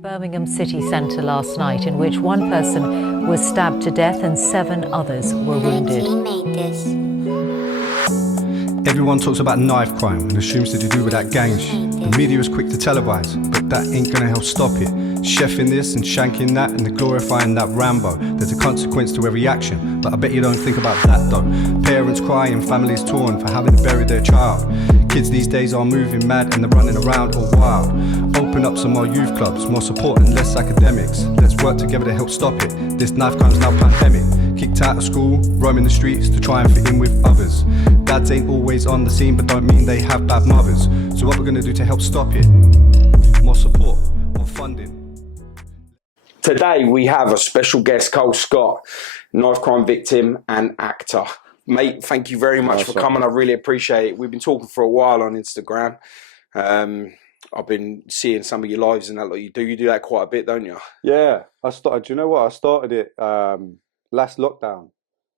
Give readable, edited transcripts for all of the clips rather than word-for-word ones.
Birmingham city centre last night, in which one person was stabbed to death and 7 others were wounded. Everyone talks about knife crime and assumes that to do with that gang shit. The media is quick to televise, but that ain't gonna help stop it. Chefing this and shanking that and glorifying that Rambo. There's a consequence to every action, but I bet you don't think about that though. Parents crying, families torn for having to bury their child. Kids these days are moving mad and they're running around all wild. Open up some more youth clubs, more support and less academics. Let's work together to help stop it. This knife crime's now pandemic. Kicked out of school, roaming the streets to try and fit in with others. Dads ain't always on the scene, but don't mean they have bad mothers. So what we're gonna do to help stop it? More support, more funding. Today we have a special guest, Cole Scott, knife crime victim and actor. Mate, thank you very much for coming. I really appreciate it. We've been talking for a while on Instagram. I've been seeing some of your lives and that. Like you do that quite a bit, don't you? Yeah, I started. Do you know what? I started it last lockdown.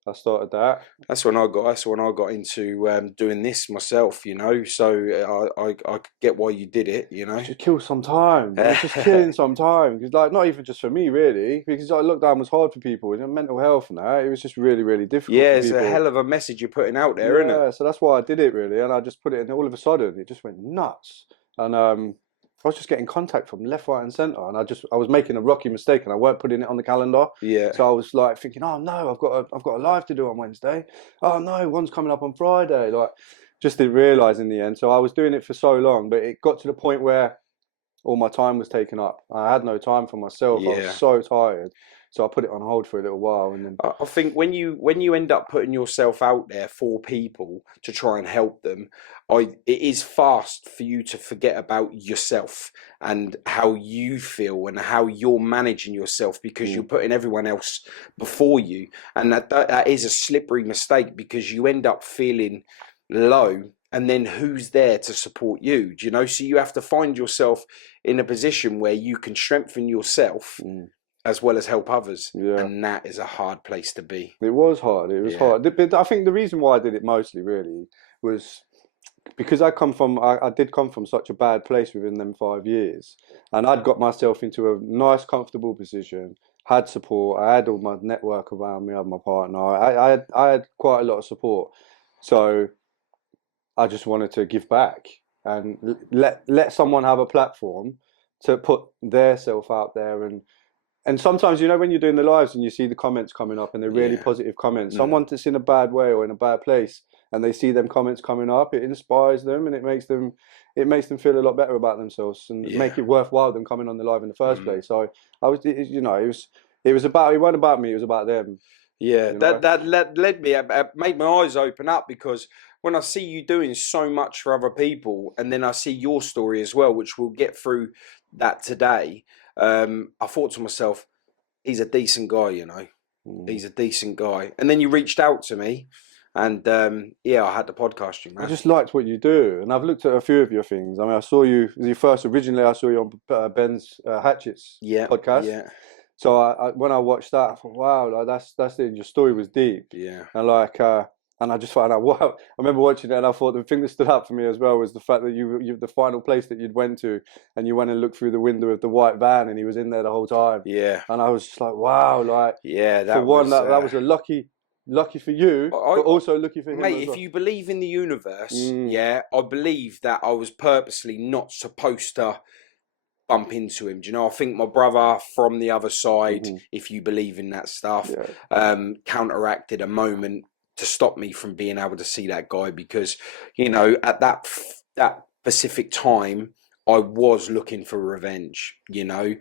I started that. That's when I got into doing this myself. You know, so I get why you did it. You know, Just kill some time. It's just killing some time. Because like, not even just for me really, because like, lockdown was hard for people. You know, mental health and that. It was just really, really difficult. Yeah, for it's people. a hell of a message you're putting out there, isn't it? Yeah, so that's why I did it really, and I just put it in. All of a sudden, it just went nuts, and I was just getting contact from left, right, and centre, and I was making a rocky mistake, and I weren't putting it on the calendar. Yeah. So I was like thinking, oh no, I've got a live to do on Wednesday. Oh no, one's coming up on Friday. Like, just didn't realise in the end. So I was doing it for so long, but it got to the point where all my time was taken up. I had no time for myself. Yeah. I was so tired. So I put it on hold for a little while, and then I think when you end up putting yourself out there for people to try and help them, it is fast for you to forget about yourself and how you feel and how you're managing yourself because you're putting everyone else before you, and that is a slippery mistake because you end up feeling low. And then who's there to support you? Do you know? So you have to find yourself in a position where you can strengthen yourself as well as help others. Yeah. And that is a hard place to be. it was hard. It was hard. But I think the reason why I did it mostly really was because I did come from such a bad place within them 5 years, and I'd got myself into a nice, comfortable position, had support, I had all my network around me, I had my partner, I had quite a lot of support. So I just wanted to give back and let someone have a platform to put their self out there. And sometimes, you know, when you're doing the lives and you see the comments coming up and they're really positive comments, someone that's in a bad way or in a bad place, and they see them comments coming up, it inspires them and it makes them feel a lot better about themselves and make it worthwhile them coming on the live in the first place. So I was, you know, it wasn't about me, it was about them. Yeah, you know? that led me, made my eyes open up, because when I see you doing so much for other people, and then I see your story as well, which we'll get through that today, I thought to myself, he's a decent guy, you know. He's a decent guy. And then you reached out to me, and I had to podcast you, man. I just liked what you do, and I've looked at a few of your things. I mean, I saw you originally I saw you on Ben's Hatchett's podcast. Yeah. So I when I watched that, I thought, wow, like that's it. Your story was deep. Yeah. And I just found out, wow. I remember watching it, and I thought the thing that stood out for me as well was the fact that you the final place that you'd went to, and you went and looked through the window of the white van, and he was in there the whole time. Yeah. And I was just like, wow, like that was a lucky for you, but also lucky for him. Mate, as well. if you believe in the universe, I believe that I was purposely not supposed to bump into him. Do you know? I think my brother from the other side, if you believe in that stuff, counteracted a moment to stop me from being able to see that guy, because, you know, at that specific time, I was looking for revenge, you know,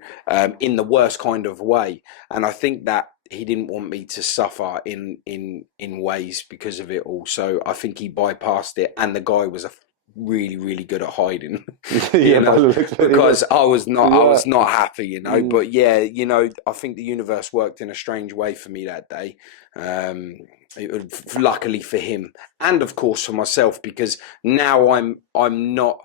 in the worst kind of way. And I think that he didn't want me to suffer in ways because of it all. So I think he bypassed it, and the guy was really, really good at hiding, you know, because I was not happy, you know. But yeah, you know, I think the universe worked in a strange way for me that day. Luckily for him, and of course for myself, because now I'm not,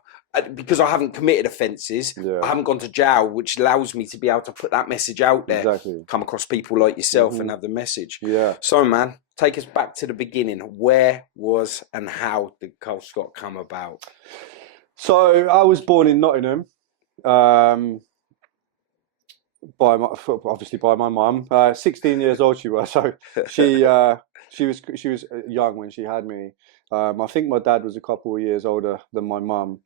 because I haven't committed offences, I haven't gone to jail, which allows me to be able to put that message out there, come across people like yourself and have the message. Yeah. So, man, take us back to the beginning. Where was and how did Cole Scott come about? So I was born in Nottingham. obviously by my mum. 16 years old she was, so she was young when she had me. I think my dad was a couple of years older than my mum.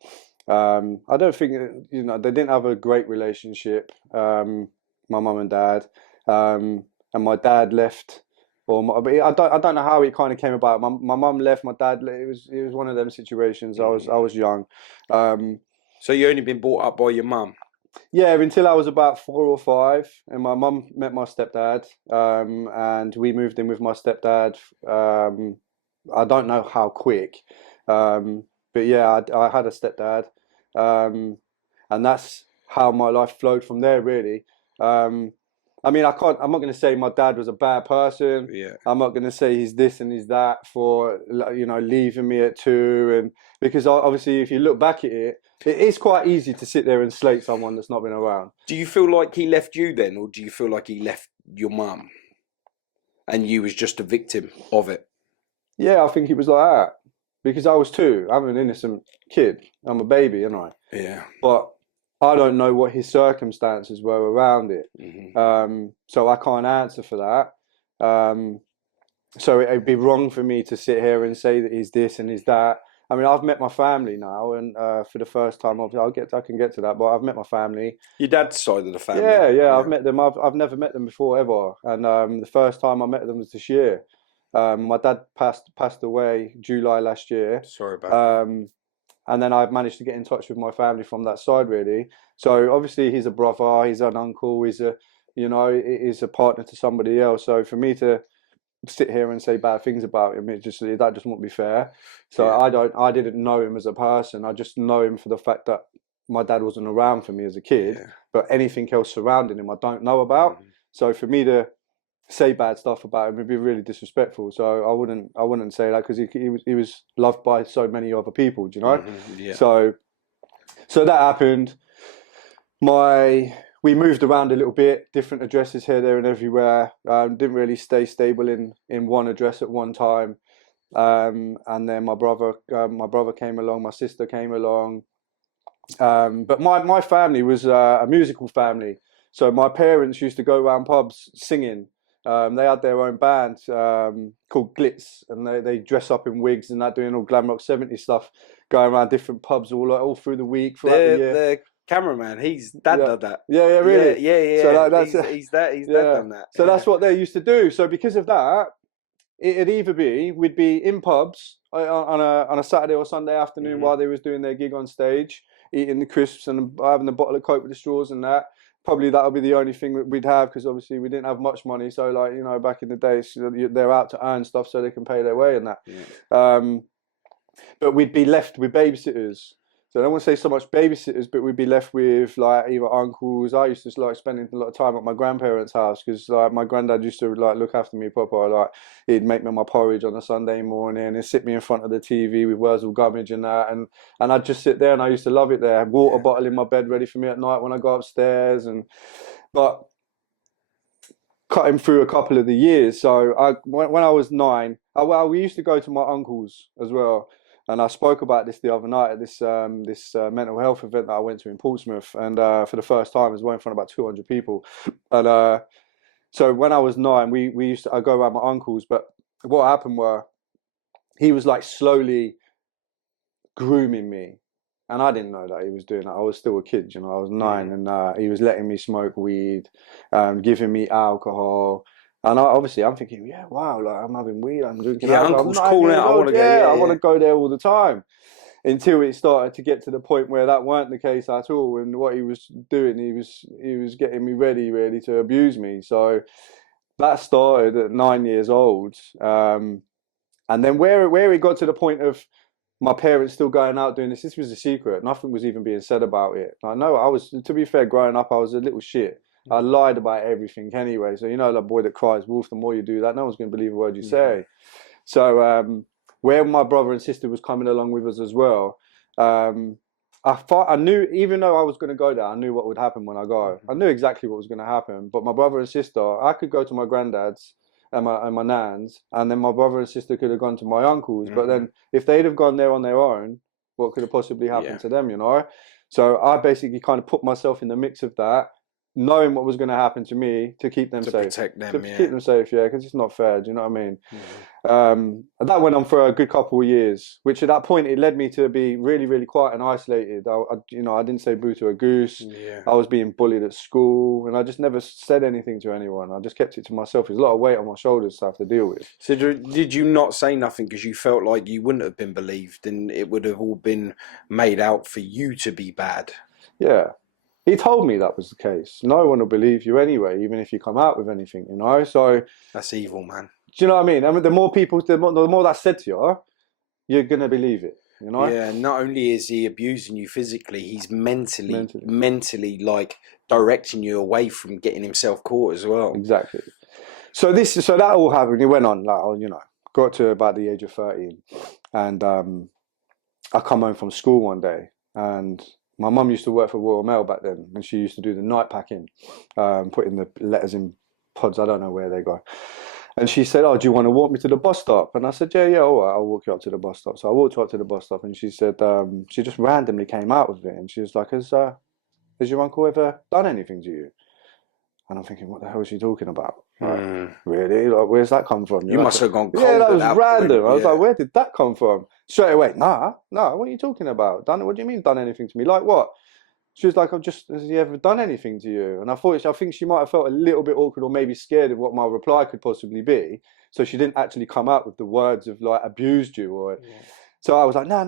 I don't think they didn't have a great relationship. My mum and dad, and my dad left. But I don't know how it kind of came about. My mum left, my dad. It was one of them situations. I was young. So you only been brought up by your mum? Yeah, until I was about 4 or 5, and my mum met my stepdad, and we moved in with my stepdad. I don't know how quick, but yeah, I had a stepdad, and that's how my life flowed from there, really. I mean, I'm not going to say my dad was a bad person. Yeah. I'm not going to say he's this and he's that for leaving me at 2, and because obviously, if you look back at it, it is quite easy to sit there and slate someone that's not been around. Do you feel like he left you then, or do you feel like he left your mum, and you was just a victim of it? Yeah, I think it was like that because I was 2. I'm an innocent kid. I'm a baby, aren't I? Yeah. But I don't know what his circumstances were around it, so I can't answer for that. So it'd be wrong for me to sit here and say that he's this and he's that. I mean, I've met my family now, and for the first time, obviously, I can get to that. But I've met my family. Your dad's side of the family. Yeah. I've met them. I've never met them before ever, and the first time I met them was this year. My dad passed away July last year. Sorry about that. And then I've managed to get in touch with my family from that side, really. So obviously he's a brother, he's an uncle, he's a partner to somebody else. So for me to sit here and say bad things about him, that just won't be fair. So yeah. I didn't know him as a person. I just know him for the fact that my dad wasn't around for me as a kid. But anything else surrounding him, I don't know about. So for me to say bad stuff about him would be really disrespectful. So I wouldn't say that because he was loved by so many other people. Do you know? Yeah. So that happened. We moved around a little bit, different addresses here, there, and everywhere. Didn't really stay stable in one address at one time. And then my brother came along, my sister came along. But my family was a musical family. So my parents used to go around pubs singing. They had their own band called Glitz, and they dress up in wigs and that, doing all glam rock 70s stuff, going around different pubs all through the week, throughout the year. The cameraman, his dad did that. Yeah, really. Yeah. So he's dad done that. So that's what they used to do. So because of that, it'd either be we'd be in pubs on a Saturday or Sunday afternoon while they was doing their gig on stage, eating the crisps and having a bottle of Coke with the straws and that. Probably that'll be the only thing that we'd have because obviously we didn't have much money. So back in the day, so they're out to earn stuff so they can pay their way and that. Yeah. But we'd be left with babysitters. So I don't want to say so much babysitters, but we'd be left with like either uncles. I used to like spending a lot of time at my grandparents' house because like my granddad used to like look after me proper. Like he'd make me my porridge on a Sunday morning and sit me in front of the TV with Wurzel Gummidge and that, and I'd just sit there and I used to love it there. Water bottle in my bed ready for me at night when I go upstairs, but cutting through a couple of the years. So when I was 9, we used to go to my uncle's as well. And I spoke about this the other night at this mental health event that I went to in Portsmouth, and for the first time, I was in front of about 200 people. And so when I was 9, I go around my uncle's, but what happened were he was like slowly grooming me, and I didn't know that he was doing that. I was still a kid, I was 9, and he was letting me smoke weed, giving me alcohol. And I'm thinking, yeah, wow, like I'm having weed, I'm drinking. Yeah, uncle's calling out. I want to go. I want to go there all the time. Until it started to get to the point where that weren't the case at all. And what he was doing, he was getting me ready, really, to abuse me. So that started at 9 years old. And then where it got to the point of my parents still going out doing this was a secret. Nothing was even being said about it. I know to be fair, growing up, I was a little shit. I lied about everything anyway. So, that boy that cries wolf, the more you do that, no one's going to believe a word you say. So where my brother and sister was coming along with us as well, I knew, even though I was going to go there, I knew what would happen when I go. I knew exactly what was going to happen. But my brother and sister, I could go to my granddad's and my nan's, and then my brother and sister could have gone to my uncle's. But then if they'd have gone there on their own, what could have possibly happened to them, So I basically kind of put myself in the mix of that. knowing what was going to happen to me to keep them To safe. protect them, To yeah. keep them safe, yeah, because it's not fair. Do you know what I mean? Mm-hmm. And that went on for a good couple of years, which at that point it led me to be really, really quiet and isolated. I didn't say boo to a goose. Yeah. I was being bullied at school, and I just never said anything to anyone. I just kept it to myself. There's a lot of weight on my shoulders to have to deal with. So did you not say nothing because you felt like you wouldn't have been believed and it would have all been made out for you to be bad? Yeah. He told me that was the case. No one will believe you anyway, even if you come out with anything, you know? So, That's evil, man. do you know what I mean? I mean, the more people, the more that's said to you, you're going to believe it, you know? Yeah, not only is he abusing you physically, he's mentally like directing you away from getting himself caught as well. Exactly. So that all happened. It went on, like, got to about the age of 13. And I come home from school one day, and my mum used to work for Royal Mail back then, and she used to do the night packing, putting the letters in pods. I don't know where they go. And she said, "Oh, do you want to walk me to the bus stop?" And I said, "Yeah, all right, I'll walk you up to the bus stop." So I walked her up to the bus stop, and she said, she just randomly came out with it, and she was like, "Has your uncle ever done anything to you?" And I'm thinking, what the hell is she talking about? Like, really? Like, where's that come from? You must have gone cold. Yeah, that at was that random. point, I was yeah. like, where did that come from? Straight away, nah, what are you talking about? What do you mean done anything to me? Like what? She was like, has he ever done anything to you? And I think she might have felt a little bit awkward or maybe scared of what my reply could possibly be. So she didn't actually come out with the words of like abused you or. Yeah. So I was like, no,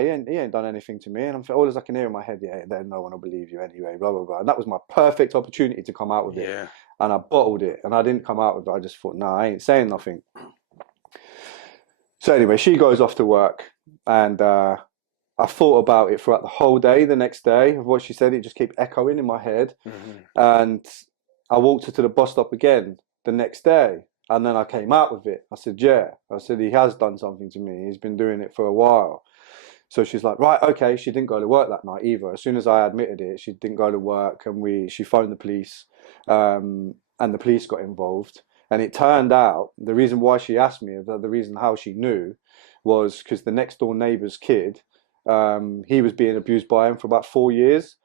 he ain't done anything to me. And I'm all as I can hear in my head, yeah, then no one will believe you anyway, blah, blah, blah. And that was my perfect opportunity to come out with it. Yeah. And I bottled it, and I didn't come out with it. I just thought, no, I ain't saying nothing. So anyway, she goes off to work, and I thought about it throughout the whole day, the next day, of what she said. It just kept echoing in my head. Mm-hmm. And I walked her to the bus stop again the next day. And then I came out with it. I said, yeah. I said, he has done something to me. He's been doing it for a while. So she's like, right, okay. She didn't go to work that night either. As soon as I admitted it, she didn't go to work, and she phoned the police, and the police got involved. And it turned out the reason why she asked me, the reason how she knew, was because the next door neighbour's kid, he was being abused by him for about 4 years.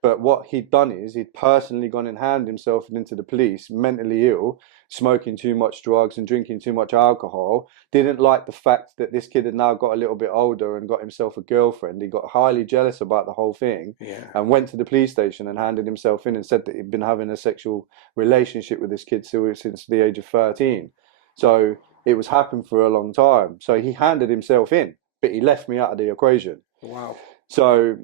But what he'd done is he'd personally gone and handed himself into the police, mentally ill, smoking too much drugs and drinking too much alcohol. Didn't like the fact that this kid had now got a little bit older and got himself a girlfriend. He got highly jealous about the whole thing, and went to the police station and handed himself in and said that he'd been having a sexual relationship with this kid since the age of 13. So it was happening for a long time. So he handed himself in, but he left me out of the equation. Wow. So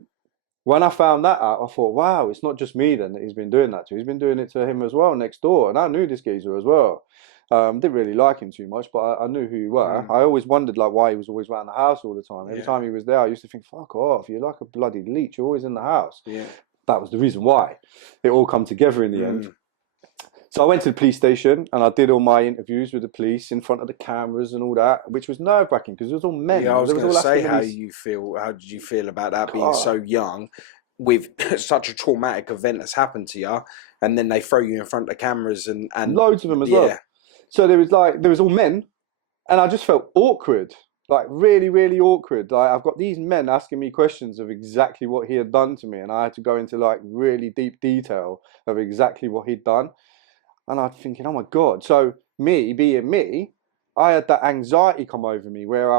when I found that out, I thought, wow, it's not just me then that he's been doing that to. He's been doing it to him as well next door. And I knew this geezer as well. Didn't really like him too much, but I knew who he were. I always wondered like why he was always around the house all the time. Every time he was there, I used to think, fuck off, you're like a bloody leech, you're always in the house. Yeah. That was the reason why. It all come together in the end. So I went to the police station and I did all my interviews with the police in front of the cameras and all that, which was nerve-wracking because it was all men. Yeah, I was going to say, how did you feel about that being so young, with such a traumatic event that's happened to you, and then they throw you in front of the cameras and loads of them as well. So there was all men, and I just felt awkward, like really, really awkward. Like I've got these men asking me questions of exactly what he had done to me, and I had to go into like really deep detail of exactly what he'd done. And I'm thinking, oh my God. So me being me, I had that anxiety come over me where I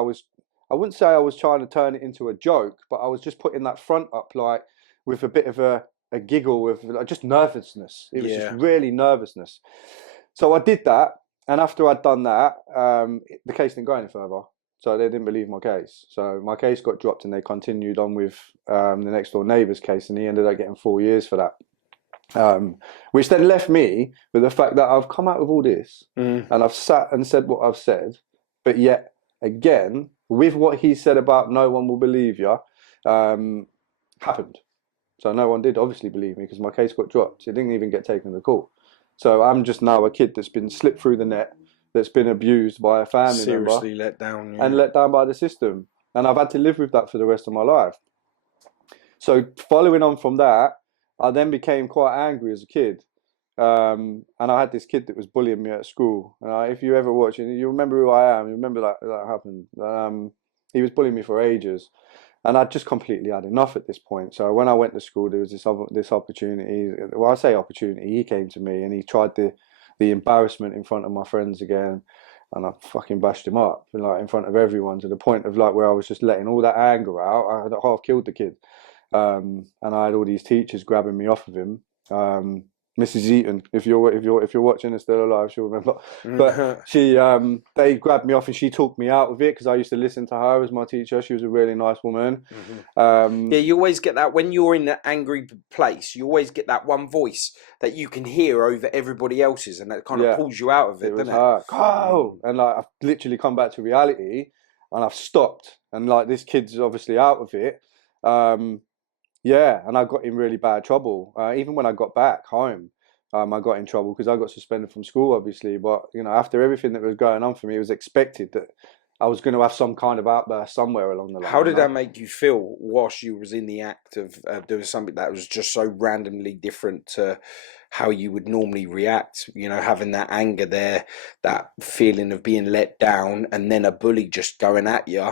wouldn't say I was trying to turn it into a joke, but I was just putting that front up like with a bit of a giggle, with like, just nervousness. It was just really nervousness. So I did that. And after I'd done that, the case didn't go any further. So they didn't believe my case. So my case got dropped and they continued on with the next door neighbour's case, and he ended up getting 4 years for that. Which then left me with the fact that I've come out with all this and I've sat and said what I've said, but yet again, with what he said about no one will believe you, happened. So no one did obviously believe me because my case got dropped. It didn't even get taken to court. So I'm just now a kid that's been slipped through the net, that's been abused by a family member, seriously let down, and let down by the system. And I've had to live with that for the rest of my life. So following on from that, I then became quite angry as a kid. And I had this kid that was bullying me at school. If you ever watch it, you remember who I am. You remember that happened. He was bullying me for ages. And I'd just completely had enough at this point. So when I went to school, there was this opportunity. Well, I say opportunity. He came to me and he tried the embarrassment in front of my friends again, and I fucking bashed him up, like in front of everyone, to the point of like where I was just letting all that anger out. I had half killed the kid, and I had all these teachers grabbing me off of him. Mrs. Eaton, if you're watching and still alive, she'll remember. But they grabbed me off and she talked me out of it because I used to listen to her as my teacher. She was a really nice woman. Yeah, you always get that when you're in that angry place. You always get that one voice that you can hear over everybody else's, and that kind of pulls you out of it, doesn't it? Her. Go! And like I've literally come back to reality, and I've stopped, and like this kid's obviously out of it. Yeah, and I got in really bad trouble. Even when I got back home, I got in trouble because I got suspended from school, obviously. But you know, after everything that was going on for me, it was expected that I was going to have some kind of outburst somewhere along the line. How did that make you feel whilst you was in the act of doing something that was just so randomly different to how you would normally react? You know, having that anger there, that feeling of being let down, and then a bully just going at you.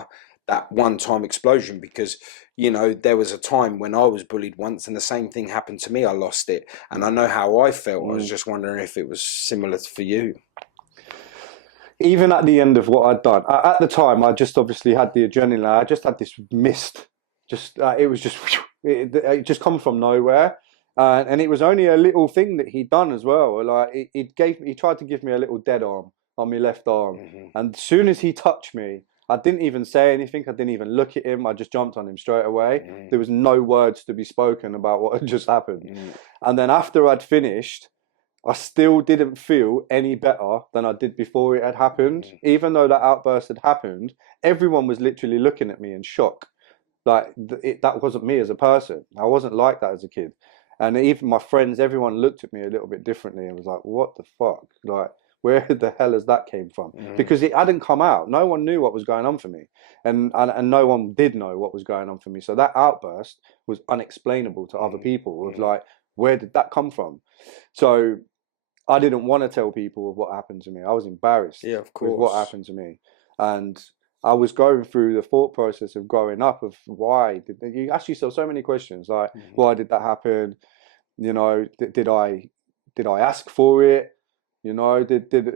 That one-time explosion, because you know there was a time when I was bullied once and the same thing happened to me. I lost it, and I know how I felt. I was just wondering if it was similar for you. Even at the end of what I'd done, at the time I just obviously had the adrenaline. I just had this mist, it was just it just come from nowhere, and it was only a little thing that he'd done as well. Like he tried to give me a little dead arm on my left arm, and as soon as he touched me, I didn't even say anything. I didn't even look at him. I just jumped on him straight away. There was no words to be spoken about what had just happened. And then after I'd finished, I still didn't feel any better than I did before it had happened. Even though that outburst had happened, everyone was literally looking at me in shock. Like that wasn't me as a person. I wasn't like that as a kid. And even my friends, everyone looked at me a little bit differently and was like, what the fuck? Like, where the hell has that came from? Because it hadn't come out. No one knew what was going on for me. And no one did know what was going on for me. So that outburst was unexplainable to other people. It was like, where did that come from? So I didn't want to tell people of what happened to me. I was embarrassed with what happened to me. And I was going through the thought process of growing up of why. You ask yourself so many questions, like, why did that happen? You know, did I ask for it? You know,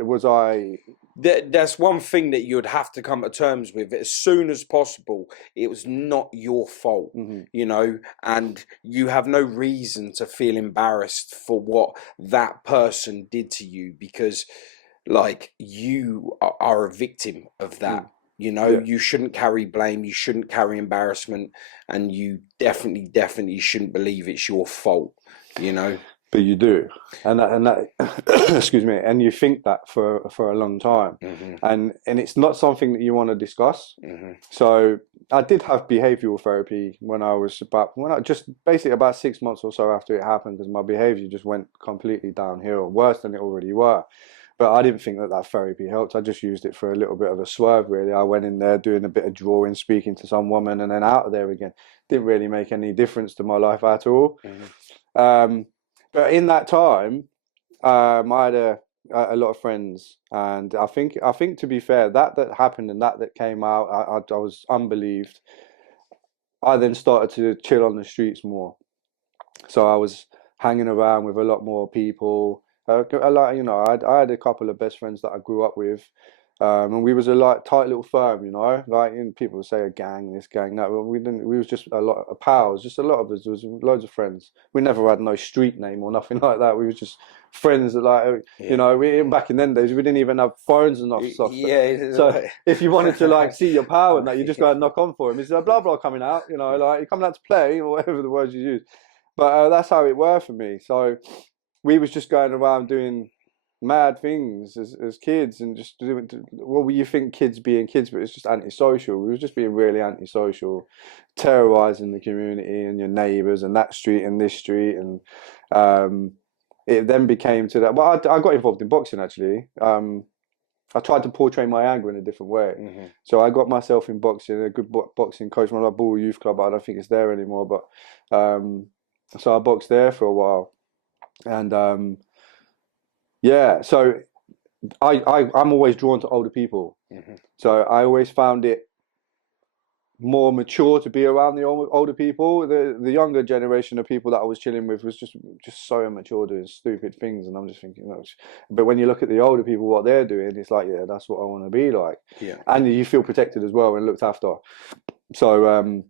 was I? That's one thing that you'd have to come to terms with as soon as possible. It was not your fault, you know, and you have no reason to feel embarrassed for what that person did to you, because, like, you are a victim of that. You know, you shouldn't carry blame, you shouldn't carry embarrassment, and you definitely shouldn't believe it's your fault, you know. But you do, and that excuse me, and you think that for a long time, and it's not something that you want to discuss. So I did have behavioural therapy when I just basically about 6 months or so after it happened, because my behaviour just went completely downhill, worse than it already were. But I didn't think that therapy helped. I just used it for a little bit of a swerve, really. I went in there doing a bit of drawing, speaking to some woman, and then out of there again. Didn't really make any difference to my life at all. But in that time, I had a lot of friends, and I think to be fair, that happened and that came out, I was unbelieved. I then started to chill on the streets more, so I was hanging around with a lot more people. You know, I had a couple of best friends that I grew up with, and we was a tight little firm, you know. Like, people would say a gang, this gang, that. Well, we didn't. We was just a lot of pals, just a lot of us. There was loads of friends. We never had no street name or nothing like that. We was just friends that, like, you know. Back in them days, we didn't even have phones and stuff. So if you wanted to, like, see your pal and that, you just go and knock on for him. He said, blah blah coming out, you know, like, you're coming out to play or whatever the words you use. But that's how it were for me. So we was just going around doing mad things as kids, and just doing, well, you think kids being kids, but it's just antisocial. We was just being really antisocial, terrorizing the community and your neighbours and that street and this street, and it then became to that. Well, I got involved in boxing, actually. I tried to portray my anger in a different way. So I got myself in boxing, a good boxing coach, my Bull Youth Club. I don't think it's there anymore, but so I boxed there for a while, and yeah, so I'm always drawn to older people. So I always found it more mature to be around the older people. The younger generation of people that I was chilling with was just so immature, doing stupid things, and I'm just thinking, no. But when you look at the older people, what they're doing, it's like, yeah, that's what I want to be like. Yeah. And you feel protected as well and looked after. So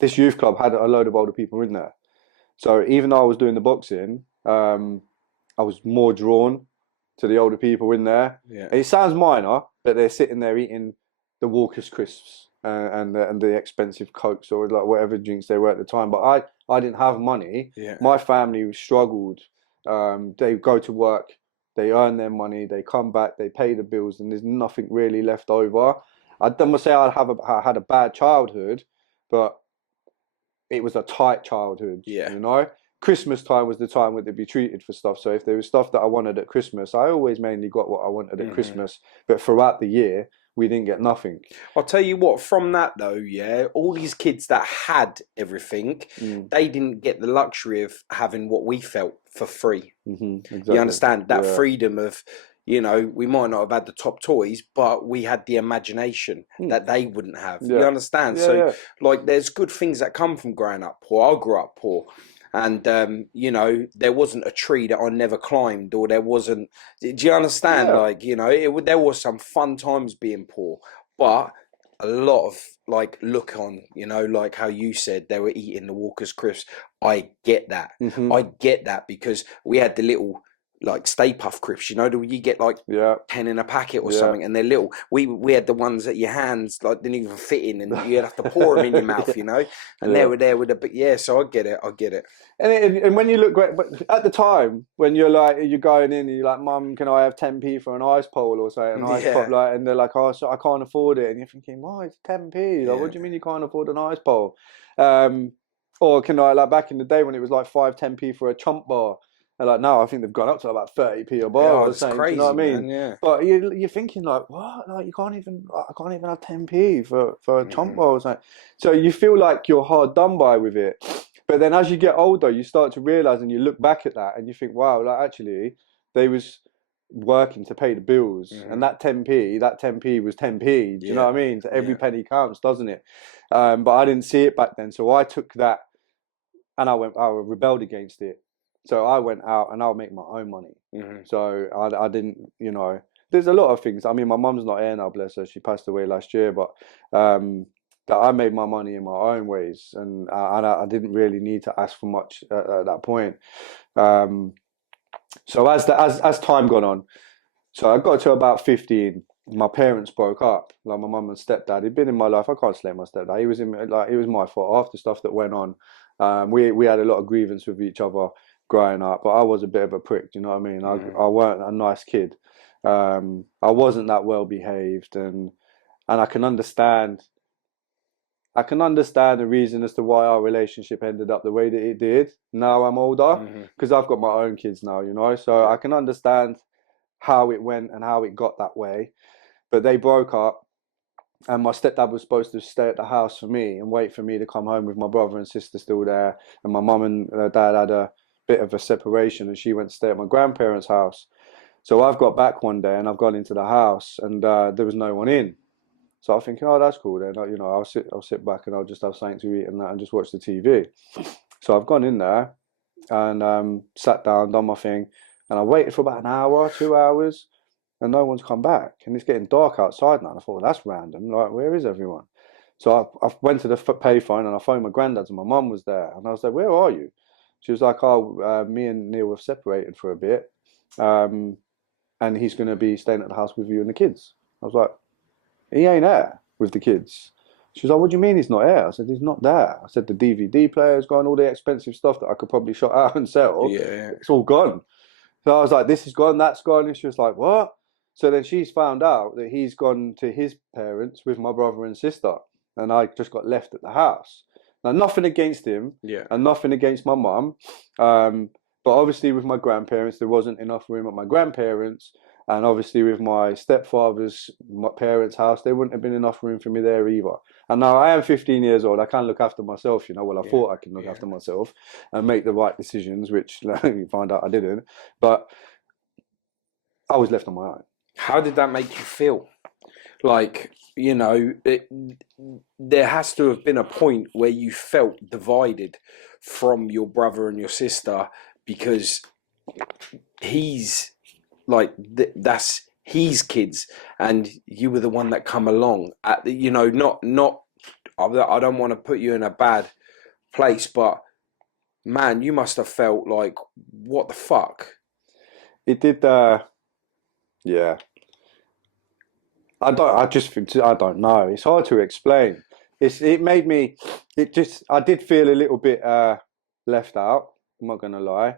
this youth club had a load of older people in there. So even though I was doing the boxing, I was more drawn to the older people in there. Yeah. And it sounds minor, but they're sitting there eating the Walker's crisps and the expensive Cokes or like whatever drinks they were at the time. But I didn't have money. Yeah. My family struggled. They go to work, they earn their money, they come back, they pay the bills, and there's nothing really left over. I don't want to say I had a bad childhood, but it was a tight childhood. Yeah. You know? Christmas time was the time where they'd be treated for stuff. So if there was stuff that I wanted at Christmas, I always mainly got what I wanted at Christmas. But throughout the year, we didn't get nothing. I'll tell you what, from that though, yeah, all these kids that had everything, they didn't get the luxury of having what we felt for free. Exactly. You understand? That freedom of, you know, we might not have had the top toys, but we had the imagination that they wouldn't have. You understand? Like, there's good things that come from growing up poor. I grew up poor. And, you know, there wasn't a tree that I never climbed, or there wasn't, do you understand? Like, you know, there was some fun times being poor, but a lot of, like, look on, you know, like how you said they were eating the Walker's crisps. I get that. I get that, because we had the little, like, Stay Puft crisps, you know, you get like 10 in a packet or something, and they're little. We had the ones that your hands like didn't even fit in, and you'd have to pour them in your mouth, you know. And they were there with a so I get it. And when you look great, but at the time when you're going in and you're like, Mum, can I have 10p for an ice pole or something, an ice pop, like, and they're like, oh, so I can't afford it, and you're thinking, why, it's 10p? Like, what do you mean you can't afford an ice pole? Or can I, like, back in the day when it was like 5-10p for a chomp bar? And like, now I think they've gone up to about 30p a bar or something. Crazy, do you know what I mean? Man, But you're thinking like, what? Like, I can't even have 10p for a chomp bar or something. So you feel like you're hard done by with it. But then as you get older, you start to realise, and you look back at that and you think, wow, like, actually they was working to pay the bills, and that 10p was 10p. Do you know what I mean? So every penny counts, doesn't it? But I didn't see it back then, so I took that and I rebelled against it. So I went out and I'll make my own money. So I didn't, you know, there's a lot of things. I mean, my mum's not here now, bless her. She passed away last year, but that I made my money in my own ways, and I didn't really need to ask for much at that point. So as time gone on, so I got to about 15. My parents broke up. Like, my mum and stepdad, he'd been in my life. I can't slay my stepdad. He was it was my fault after stuff that went on. We had a lot of grievance with each other growing up, but I was a bit of a prick. Do you know what I mean? I weren't a nice kid. I wasn't that well behaved, and I can understand. I can understand the reason as to why our relationship ended up the way that it did. Now I'm older, because I've got my own kids now, you know. So I can understand how it went and how it got that way. But they broke up, and my stepdad was supposed to stay at the house for me and wait for me to come home with my brother and sister still there. And my mum and dad had a bit of a separation, and she went to stay at my grandparents' house. So I've got back one day and I've gone into the house, and there was no one in. So I'm thinking, oh, that's cool then. You know, I'll sit back and I'll just have something to eat and just watch the TV. So I've gone in there and sat down, done my thing, and I waited for about an hour, 2 hours, and no one's come back. And it's getting dark outside now. And I thought, well, that's random. Like, where is everyone? So I went to the payphone and I phoned my granddad's, and my mum was there. And I was like, where are you? She was like, oh, me and Neil have separated for a bit, and he's going to be staying at the house with you and the kids. I was like, he ain't there with the kids. She was like, what do you mean he's not here? I said, he's not there. I said, the DVD player's gone, all the expensive stuff that I could probably shut out and sell. It's all gone. So I was like, this is gone, that's gone. And she was like, what? So then she's found out that he's gone to his parents with my brother and sister, and I just got left at the house. Now, nothing against him, and nothing against my mum, but obviously with my grandparents, there wasn't enough room at my grandparents, and obviously with my stepfather's, my parents' house, there wouldn't have been enough room for me there either. And now I am 15 years old, I can look after myself, you know. Well, I thought I could look after myself and make the right decisions, which you find out I didn't, but I was left on my own. How did that make you feel? Like, you know, there has to have been a point where you felt divided from your brother and your sister, because he's like that's his kids, and you were the one that come along at the, you know, not I don't want to put you in a bad place, but man, you must have felt like, what the fuck? It did. Yeah. I don't know. It's hard to explain. It made me. I did feel a little bit left out. I'm not gonna lie.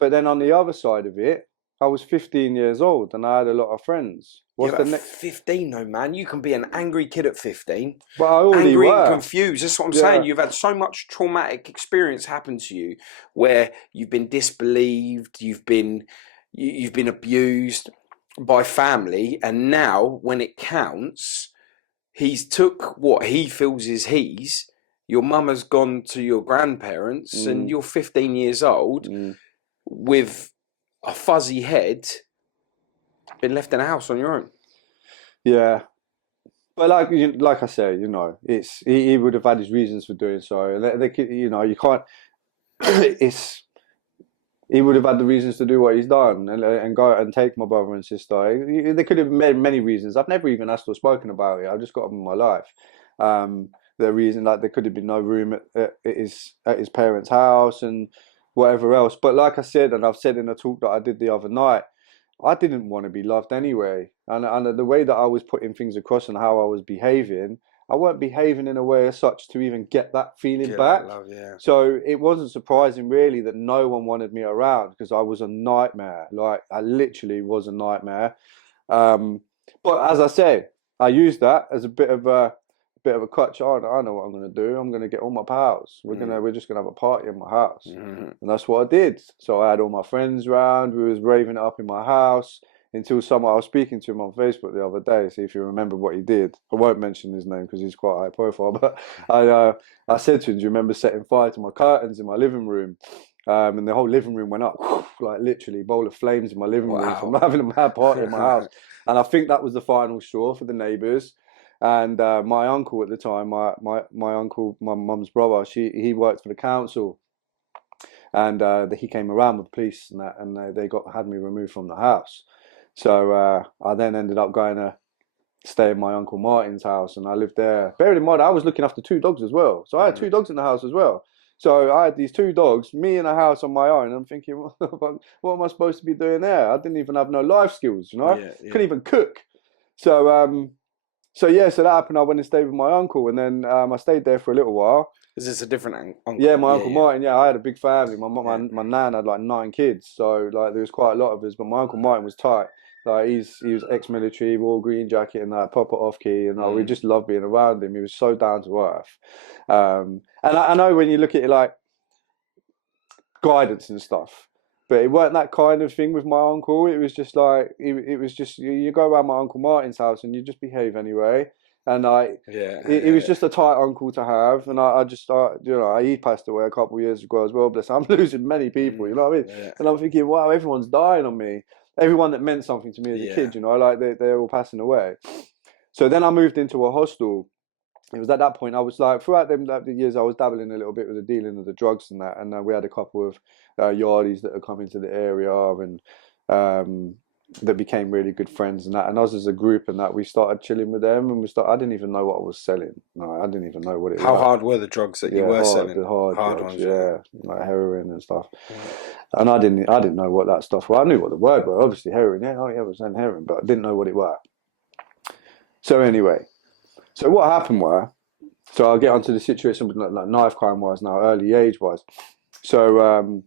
But then on the other side of it, I was 15 years old and I had a lot of friends. Yeah, What's but the at next? 15 though, man, you can be an angry kid at 15. But I already Angry and were. confused. That's what I'm Yeah. saying. You've had so much traumatic experience happen to you, where you've been disbelieved, you've been abused by family, and now when it counts, he's took what he feels is his. Your mum has gone to your grandparents, and you're 15 years old with a fuzzy head, been left in a house on your own. Yeah. But like I said, you know, he would have had his reasons for doing so. And you know, you can't. It's he would have had the reasons to do what he's done and go and take my brother and sister. There could have been many reasons. I've never even asked or spoken about it. I've just got on with my life. The reason, like, there could have been no room at his parents' house and whatever else. But like I said, and I've said in a talk that I did the other night, I didn't want to be loved anyway. And the way that I was putting things across and how I was behaving, I weren't behaving in a way as such to even get that feeling back. That love, yeah. So it wasn't surprising really that no one wanted me around, because I was a nightmare. Like, I literally was a nightmare. But as I say, I used that as a bit of a crutch. I know what I'm going to do. I'm going to get all my pals. We're just going to have a party in my house. And that's what I did. So I had all my friends around. We was raving it up in my house until someone, I was speaking to him on Facebook the other day, see if you remember what he did. I won't mention his name because he's quite high profile, but I said to him, do you remember setting fire to my curtains in my living room? And the whole living room went up, like literally bowl of flames in my living room from having a mad party in my house. And I think that was the final straw for the neighbours. And my uncle at the time, my uncle, my mum's brother, he worked for the council, and he came around with the police and that, and they had me removed from the house. So I then ended up going to stay in my uncle Martin's house, and I lived there. Bearing in mind, I was looking after 2 dogs as well, so I had 2 dogs in the house as well. So I had these 2 dogs, me in a house on my own. I'm thinking, what am I supposed to be doing there? I didn't even have no life skills, you know. Couldn't even cook. So that happened. I went and stayed with my uncle, and then I stayed there for a little while. Is this a different uncle? Yeah, my uncle Martin. Yeah, I had a big family. My nan had like 9 kids, so like there was quite a lot of us. But my uncle Martin was tight. Like he was ex-military, wore green jacket and that, proper off key, and we just loved being around him. He was so down to earth. And I know when you look at it like guidance and stuff, but it weren't that kind of thing with my uncle. It was just like it was just you go around my uncle Martin's house and you just behave anyway. And he was just a tight uncle to have. And I just you know, he passed away a couple of years ago as well. Bless him. I'm losing many people, you know what I mean? Yeah. And I'm thinking, wow, everyone's dying on me. Everyone that meant something to me as a kid, you know, like they're all passing away. So then I moved into a hostel. It was at that point I was like, throughout the years, I was dabbling a little bit with the dealing of the drugs and that. And we had a couple of yardies that had come into the area and that became really good friends and that. And us as a group and that, we started chilling with them, and I didn't even know what I was selling. No, I didn't even know what it was. How hard were the drugs that you were selling? The hard drugs, yeah, like heroin and stuff. Yeah. And I didn't know what that stuff was. I knew what the word was, obviously heroin. Yeah, I was saying heroin, but I didn't know what it was. So anyway, so what happened was, so I'll get onto the situation with like knife crime wise now, early age wise. So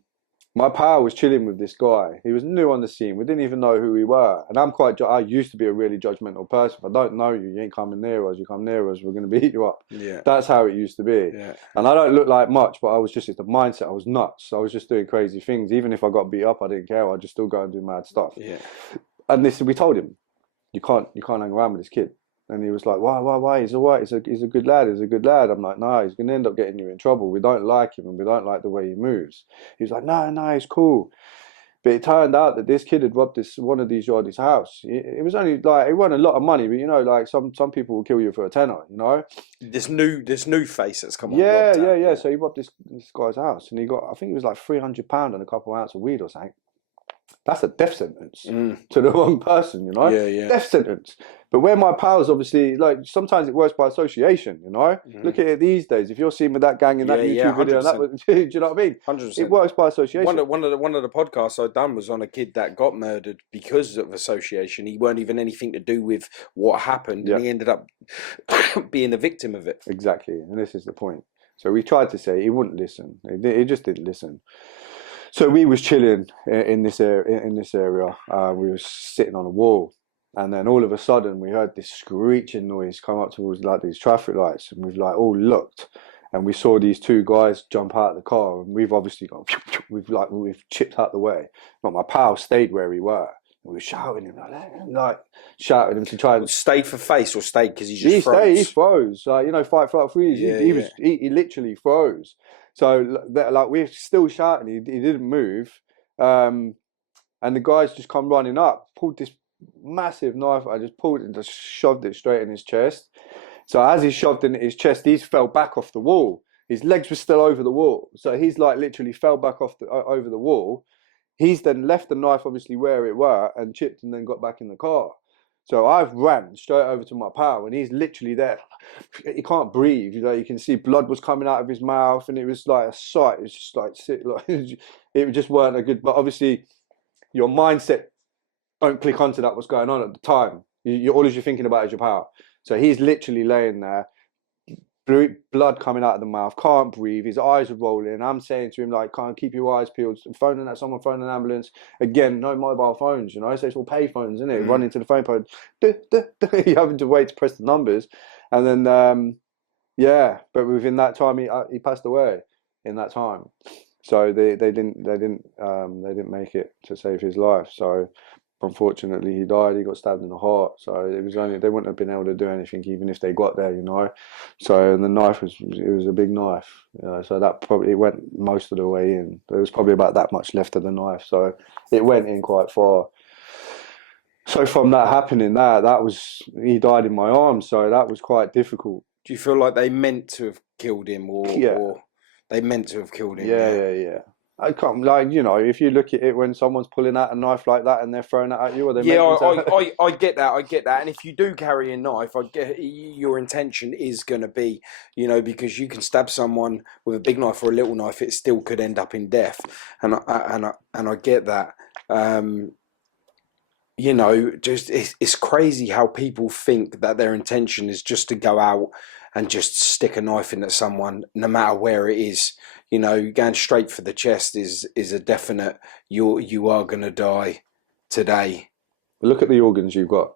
my pal was chilling with this guy. He was new on the scene. We didn't even know who we were. And I used to be a really judgmental person. If I don't know you, you ain't coming near us. You come near us, we're going to beat you up. Yeah. That's how it used to be. Yeah. And I don't look like much, but I was just, it's the mindset. I was nuts. I was just doing crazy things. Even if I got beat up, I didn't care. I'd just still go and do mad stuff. Yeah. And we told him, you can't hang around with this kid. And he was like, why? He's all right. He's a good lad. He's a good lad. I'm like, no, he's going to end up getting you in trouble. We don't like him and we don't like the way he moves. He was like, no, he's cool. But it turned out that this kid had robbed one of these yardies' house. It was only like, it wasn't a lot of money, but you know, like some people will kill you for a tenner, you know. This new face that's come on. Yeah, robbed yeah. So he robbed this guy's house, and he got, I think it was like £300 and a couple of ounces of weed or something. That's a death sentence to the wrong person, you know. Yeah. Death sentence. But where my pals, obviously, like sometimes it works by association, you know. Look at it these days. If you're seen with that gang in that YouTube video, do you know what I mean? 100%. It works by association. One of the podcasts I'd done was on a kid that got murdered because of association. He weren't even anything to do with what happened, and he ended up being the victim of it. Exactly, and this is the point. So we tried to say, he wouldn't listen. He just didn't listen. So we was chilling in this area. We was sitting on a wall, and then all of a sudden we heard this screeching noise come up towards like these traffic lights, and we've like all looked, and we saw these two guys jump out of the car, and we've obviously gone, we've chipped out the way. But my pal stayed where we were. We were shouting him like shouting him to try and stay for face or stay because he froze. He froze. Like, you know, fight, flight, freeze. He literally froze. So like we're still shouting. He didn't move, and the guys just come running up, pulled this massive knife. I just pulled it and just shoved it straight in his chest. So as he shoved it in his chest, he fell back off the wall. His legs were still over the wall, so he's like literally fell back off over the wall. He's then left the knife obviously where it were and chipped, and then got back in the car. So I've ran straight over to my pal, and he's literally there. He can't breathe. You know, you can see blood was coming out of his mouth, and it was like a sight. It was just like it just weren't a good. But obviously, your mindset don't click onto that. What's going on at the time? All you're thinking about is your pal. So he's literally laying there, blood coming out of the mouth, can't breathe, his eyes are rolling. I'm saying to him, like, can't keep your eyes peeled, someone phone an ambulance. Again, no mobile phones, you know, so it's all pay phones, isn't it? Running to the phone pole, you're having to wait to press the numbers. And then, but within that time, he passed away in that time. So they didn't make it to save his life. So unfortunately, he died. He got stabbed in the heart. So it was only, they wouldn't have been able to do anything even if they got there, you know. So and the knife was a big knife, you know. So that probably went most of the way in. There was probably about that much left of the knife, so it went in quite far. So from that happening, he died in my arms. So that was quite difficult. Do you feel like they meant to have killed him, or they meant to have killed him? Yeah. I can't, like, you know, if you look at it when someone's pulling out a knife like that and they're throwing it at you, or they I get that, and if you do carry a knife, I get your intention is going to be, you know, because you can stab someone with a big knife or a little knife, it still could end up in death, and I get that. You know, just it's crazy how people think that their intention is just to go out and just stick a knife into someone, no matter where it is. You know, going straight for the chest is a definite. You are gonna die today. Look at the organs you've got.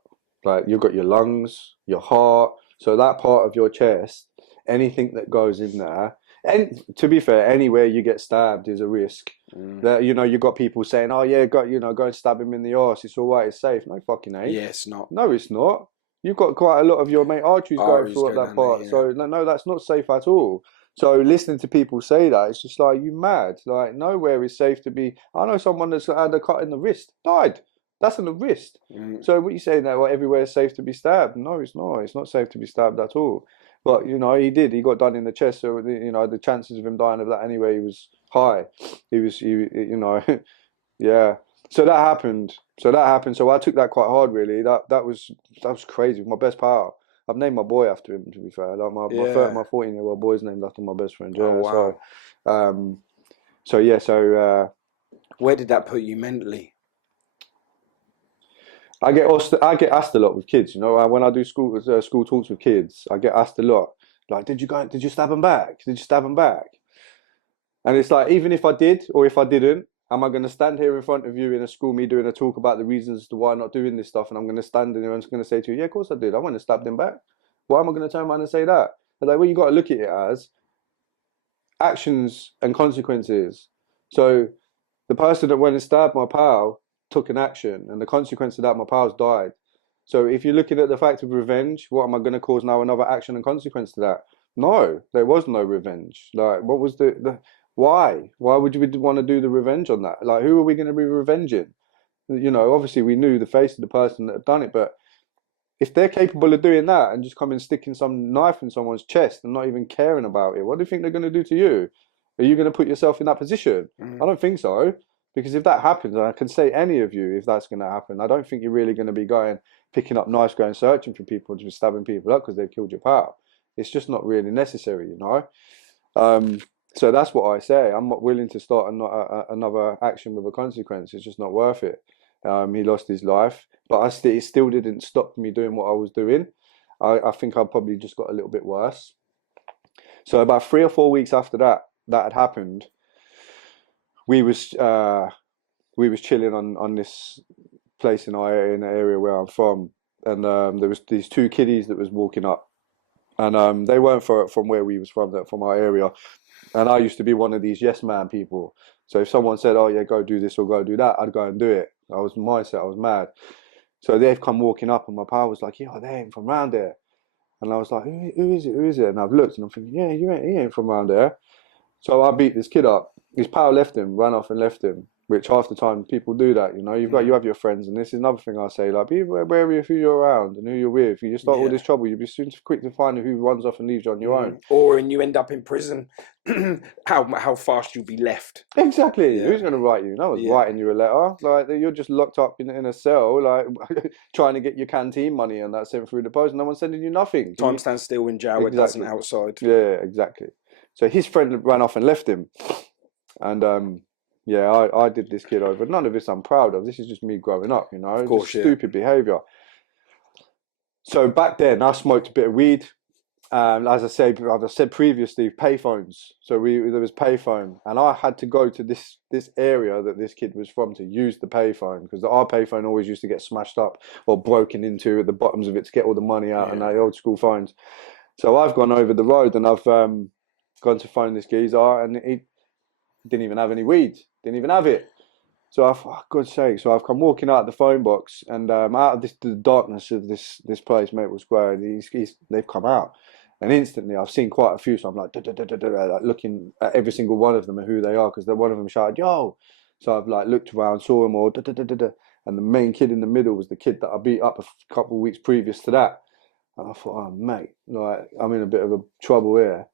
Like, you've got your lungs, your heart. So that part of your chest, anything that goes in there, and to be fair, anywhere you get stabbed is a risk. That, you know, you've got people saying, "Oh yeah, go and stab him in the arse. It's all right. It's safe." No fucking ain't. Yeah, it's not. No, it's not. You've got quite a lot of your arteries going through that part. There, yeah. So no, that's not safe at all. So listening to people say that, it's just like, you mad. Like, nowhere is safe to be. I know someone that's had a cut in the wrist, died. That's in the wrist. So what you saying that, well, everywhere is safe to be stabbed? No, it's not. It's not safe to be stabbed at all. But, you know, he got done in the chest. So, you know, the chances of him dying of that anyway was high. You know, yeah. So that happened. So I took that quite hard, really. That was crazy. My best pal. I've named my boy after him, to be fair. Like my 14-year-old boy's named after my best friend. Yeah. Oh, wow. So where did that put you mentally? I get asked a lot with kids. You know, when I do school talks with kids, I get asked a lot. Like, did you stab him back? Did you stab him back? And it's like, even if I did or if I didn't, am I going to stand here in front of you in a school, me doing a talk about the reasons to why I'm not doing this stuff, and I'm going to stand there and I'm just going to say to you, yeah, of course I did. I went and stabbed him back. Why am I going to turn around and say that? But like, well, you got to look at it as actions and consequences. So the person that went and stabbed my pal took an action, and the consequence of that, my pal's died. So if you're looking at the fact of revenge, what am I going to cause now? Another action and consequence to that? No, there was no revenge. Like, what was Why? Why would we want to do the revenge on that? Like, who are we going to be revenging? You know, obviously we knew the face of the person that had done it, but if they're capable of doing that and just coming sticking some knife in someone's chest and not even caring about it, what do you think they're going to do to you? Are you going to put yourself in that position? I don't think so. Because if that happens, and I can say any of you, if that's going to happen, I don't think you're really going to be picking up knives, going searching for people, just stabbing people up because they've killed your pal. It's just not really necessary, you know? So that's what I say. I'm not willing to start another action with a consequence. It's just not worth it. He lost his life, but it still didn't stop me doing what I was doing. I think I probably just got a little bit worse. So about 3 or 4 weeks after that had happened, we was chilling on this place in the area where I'm from, and there was these two kiddies that was walking up, and they weren't from where we was from our area. And I used to be one of these yes man people. So if someone said, "Oh yeah, go do this or go do that," I'd go and do it. I was mad. So they've come walking up, and my pal was like, "Yeah, they ain't from round there." And I was like, "Who is it? Who is it?" And I've looked, and I'm thinking, "Yeah, he ain't from round there." So I beat this kid up. His pal left him, ran off and left him. Which half the time people do that, you know. You have your friends, and this is another thing I say: like, be wary of who you're around and who you're with. If you start all this trouble, you'll be soon quick to find who runs off and leaves you on your own. Or when you end up in prison, how fast you'll be left. Exactly. Who's going to write you? No one's writing you a letter. Like, you're just locked up in a cell, like trying to get your canteen money and that sent through the post. No one's sending you nothing. Time stands still in jail. It doesn't outside. Yeah, exactly. So his friend ran off and left him, and yeah, I did this kid over. None of this I'm proud of. This is just me growing up, you know. Of course, stupid behaviour. So back then, I smoked a bit of weed. As I said previously, payphones. So there was payphone, and I had to go to this area that this kid was from to use the payphone, because our payphone always used to get smashed up or broken into at the bottoms of it to get all the money out, and the old school phones. So I've gone over the road and I've gone to phone this geezer, and he didn't even have any weed. Didn't even have it. So I thought, oh, God's sake. So I've come walking out of the phone box, and out of the darkness of this place, Maple Square, they've come out. And instantly I've seen quite a few. So I'm like, like looking at every single one of them and who they are, because one of them shouted, "Yo!" So I've like looked around, saw them all, and the main kid in the middle was the kid that I beat up a couple of weeks previous to that. And I thought, oh, mate, like, I'm in a bit of a trouble here.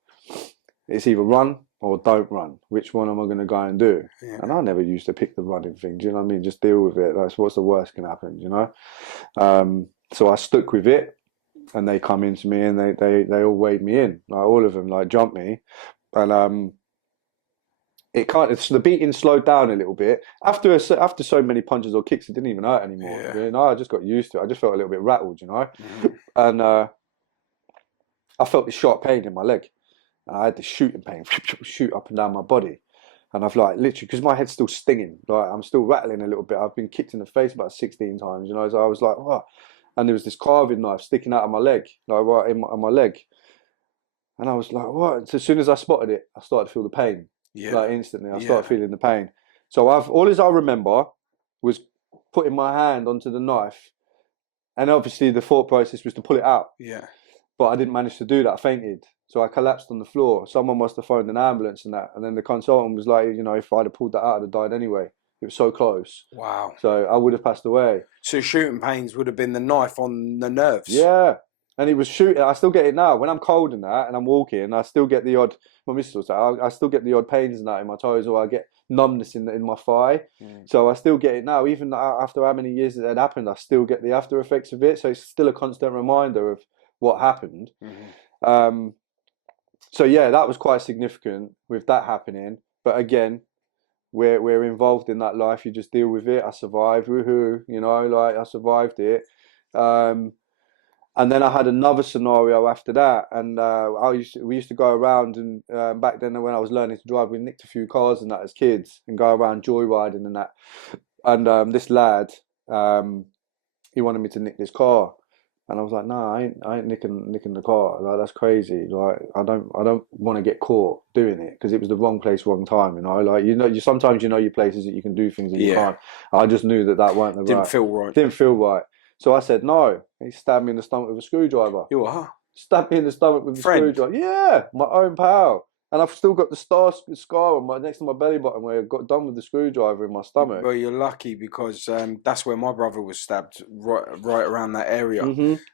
It's either run or don't run. Which one am I going to go and do? Yeah. And I never used to pick the running thing. Do you know what I mean? Just deal with it. That's what's the worst can happen, you know? So I stuck with it, and they come into me, and they all weighed me in. Like, all of them, like, jumped me. And the beating slowed down a little bit. After so many punches or kicks, it didn't even hurt anymore. Yeah. You know, I just got used to it. I just felt a little bit rattled, you know? And I felt this sharp pain in my leg. And I had this shooting pain, shoot up and down my body. And I've like literally, because my head's still stinging, like I'm still rattling a little bit. I've been kicked in the face about 16 times, you know. So I was like, what? And there was this carving knife sticking out of my leg, like right in my leg. And I was like, what? So as soon as I spotted it, I started to feel the pain. Yeah. Like instantly, I started feeling the pain. So all I remember was putting my hand onto the knife. And obviously the thought process was to pull it out. Yeah. But I didn't manage to do that. I fainted. So I collapsed on the floor. Someone must have phoned an ambulance and that. And then the consultant was like, you know, if I'd have pulled that out, I'd have died anyway. It was so close. Wow. So I would have passed away. So shooting pains would have been the knife on the nerves. Yeah. And it was shooting. I still get it now. When I'm cold and that, and I'm walking, I still get the odd, my missus will say, I still get the odd pains and that in my toes, or I get numbness in my thigh. So I still get it now. Even after how many years it had happened, I still get the after effects of it. So it's still a constant reminder of what happened. So yeah, that was quite significant with that happening. But again, we're involved in that life. You just deal with it. I survived. Woohoo! You know, like I survived it. And then I had another scenario after that, and we used to go around, and back then when I was learning to drive, we nicked a few cars and that as kids, and go around joyriding and that. And this lad, he wanted me to nick this car. And I was like, no, I ain't nicking the car. Like, that's crazy. Like, I don't want to get caught doing it, because it was the wrong place, wrong time. You know, like, you know, sometimes you know your places that you can do things that you can't. I just knew that weren't the Didn't feel right. Didn't feel right. So I said no. He stabbed me in the stomach with a screwdriver. You are? Stabbed me in the stomach with a screwdriver. Yeah, my own pal. And I've still got the scar on next to my belly button where I got done with the screwdriver in my stomach. Well, you're lucky because that's where my brother was stabbed, right around that area.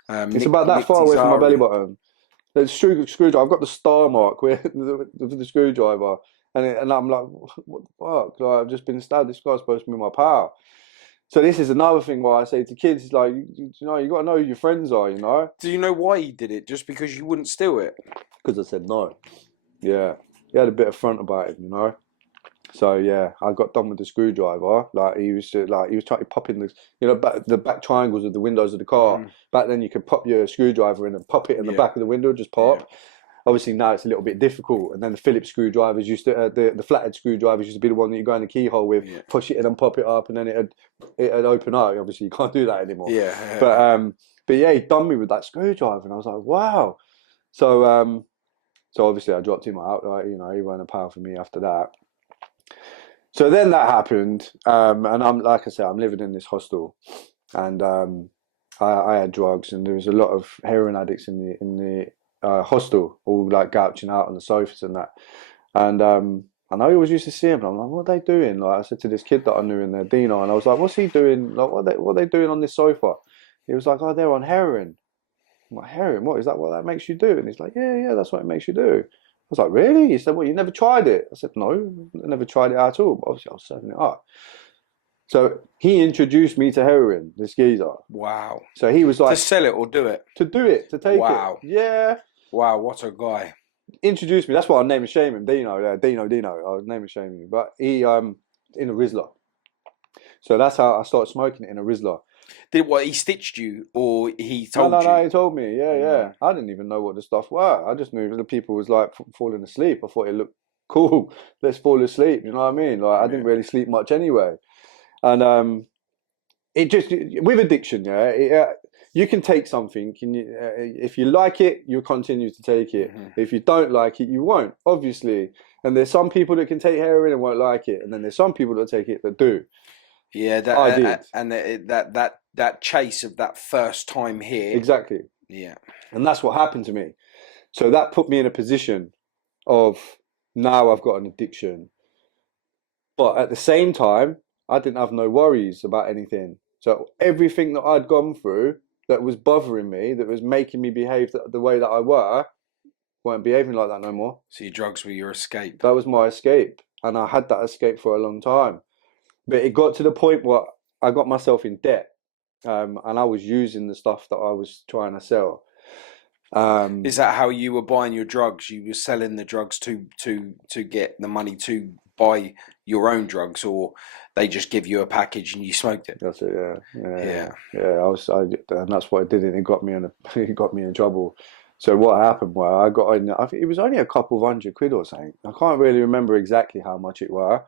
It's about that far away from my belly button. The screwdriver. I've got the star mark where the screwdriver, and I'm like, what the fuck? Like, I've just been stabbed. This guy's supposed to be my pal. So this is another thing why I say to kids, it's like, you know, you got to know who your friends are, you know. Do you know why he did it? Just because you wouldn't steal it? Because I said no. Yeah, he had a bit of front about him, you know. So yeah, I got done with the screwdriver. Like he was trying to pop in the back triangles of the windows of the car. Back then you could pop your screwdriver in and pop it in the back of the window, just pop. Yeah. Obviously now it's a little bit difficult. And then the Phillips screwdrivers used to, the flathead screwdrivers used to be the one that you go in the keyhole with, push it in and pop it up, and then it'd open up. Obviously you can't do that anymore. Yeah. But yeah, he done me with that screwdriver, and I was like, wow. So obviously I dropped him out. Like, you know, he weren't a pal for me after that. So then that happened, and I'm, like I said, I'm living in this hostel, and I had drugs, and there was a lot of heroin addicts in the hostel, all like gouching out on the sofas and that. And I always used to see him, and I'm like, what are they doing? Like I said to this kid that I knew in there, Dino, and I was like, what's he doing? Like, what are they doing on this sofa? He was like, oh, they're on heroin. I'm like, heroin? What is that? What that makes you do? And he's like, yeah, that's what it makes you do. I was like, really? He said, well, you never tried it? I said, no, I never tried it at all. But obviously, I was serving it up. So he introduced me to heroin, this geezer. Wow. So he was like... To sell it or do it? To do it, to take it. Wow. Yeah. Wow, what a guy. Introduced me. That's why I name and shame him. Dino. I was name and shaming him. But he, in a Rizla. So that's how I started smoking it, in a Rizla. He stitched you, or he told you? No, he told me. Yeah. I didn't even know what the stuff were. I just knew the people was like falling asleep. I thought it looked cool. Let's fall asleep. You know what I mean? Like I didn't really sleep much anyway. And it just, with addiction, you can take something. If you like it, you'll continue to take it. If you don't like it, you won't. Obviously. And there's some people that can take heroin and won't like it, and then there's some people that take it that do. Yeah, that chase of that first time here. Exactly. Yeah. And that's what happened to me. So that put me in a position of, now I've got an addiction. But at the same time, I didn't have no worries about anything. So everything that I'd gone through that was bothering me, that was making me behave the way that I weren't behaving like that no more. So your drugs were your escape. That was my escape. And I had that escape for a long time. But it got to the point where I got myself in debt. And I was using the stuff that I was trying to sell. Is that how you were buying your drugs? You were selling the drugs to get the money to buy your own drugs, or they just give you a package and you smoked it? That's it. Yeah. And that's what it did, and it got me in trouble. So what happened? Well, I got in. I think it was only a couple of £100 or something. I can't really remember exactly how much it were.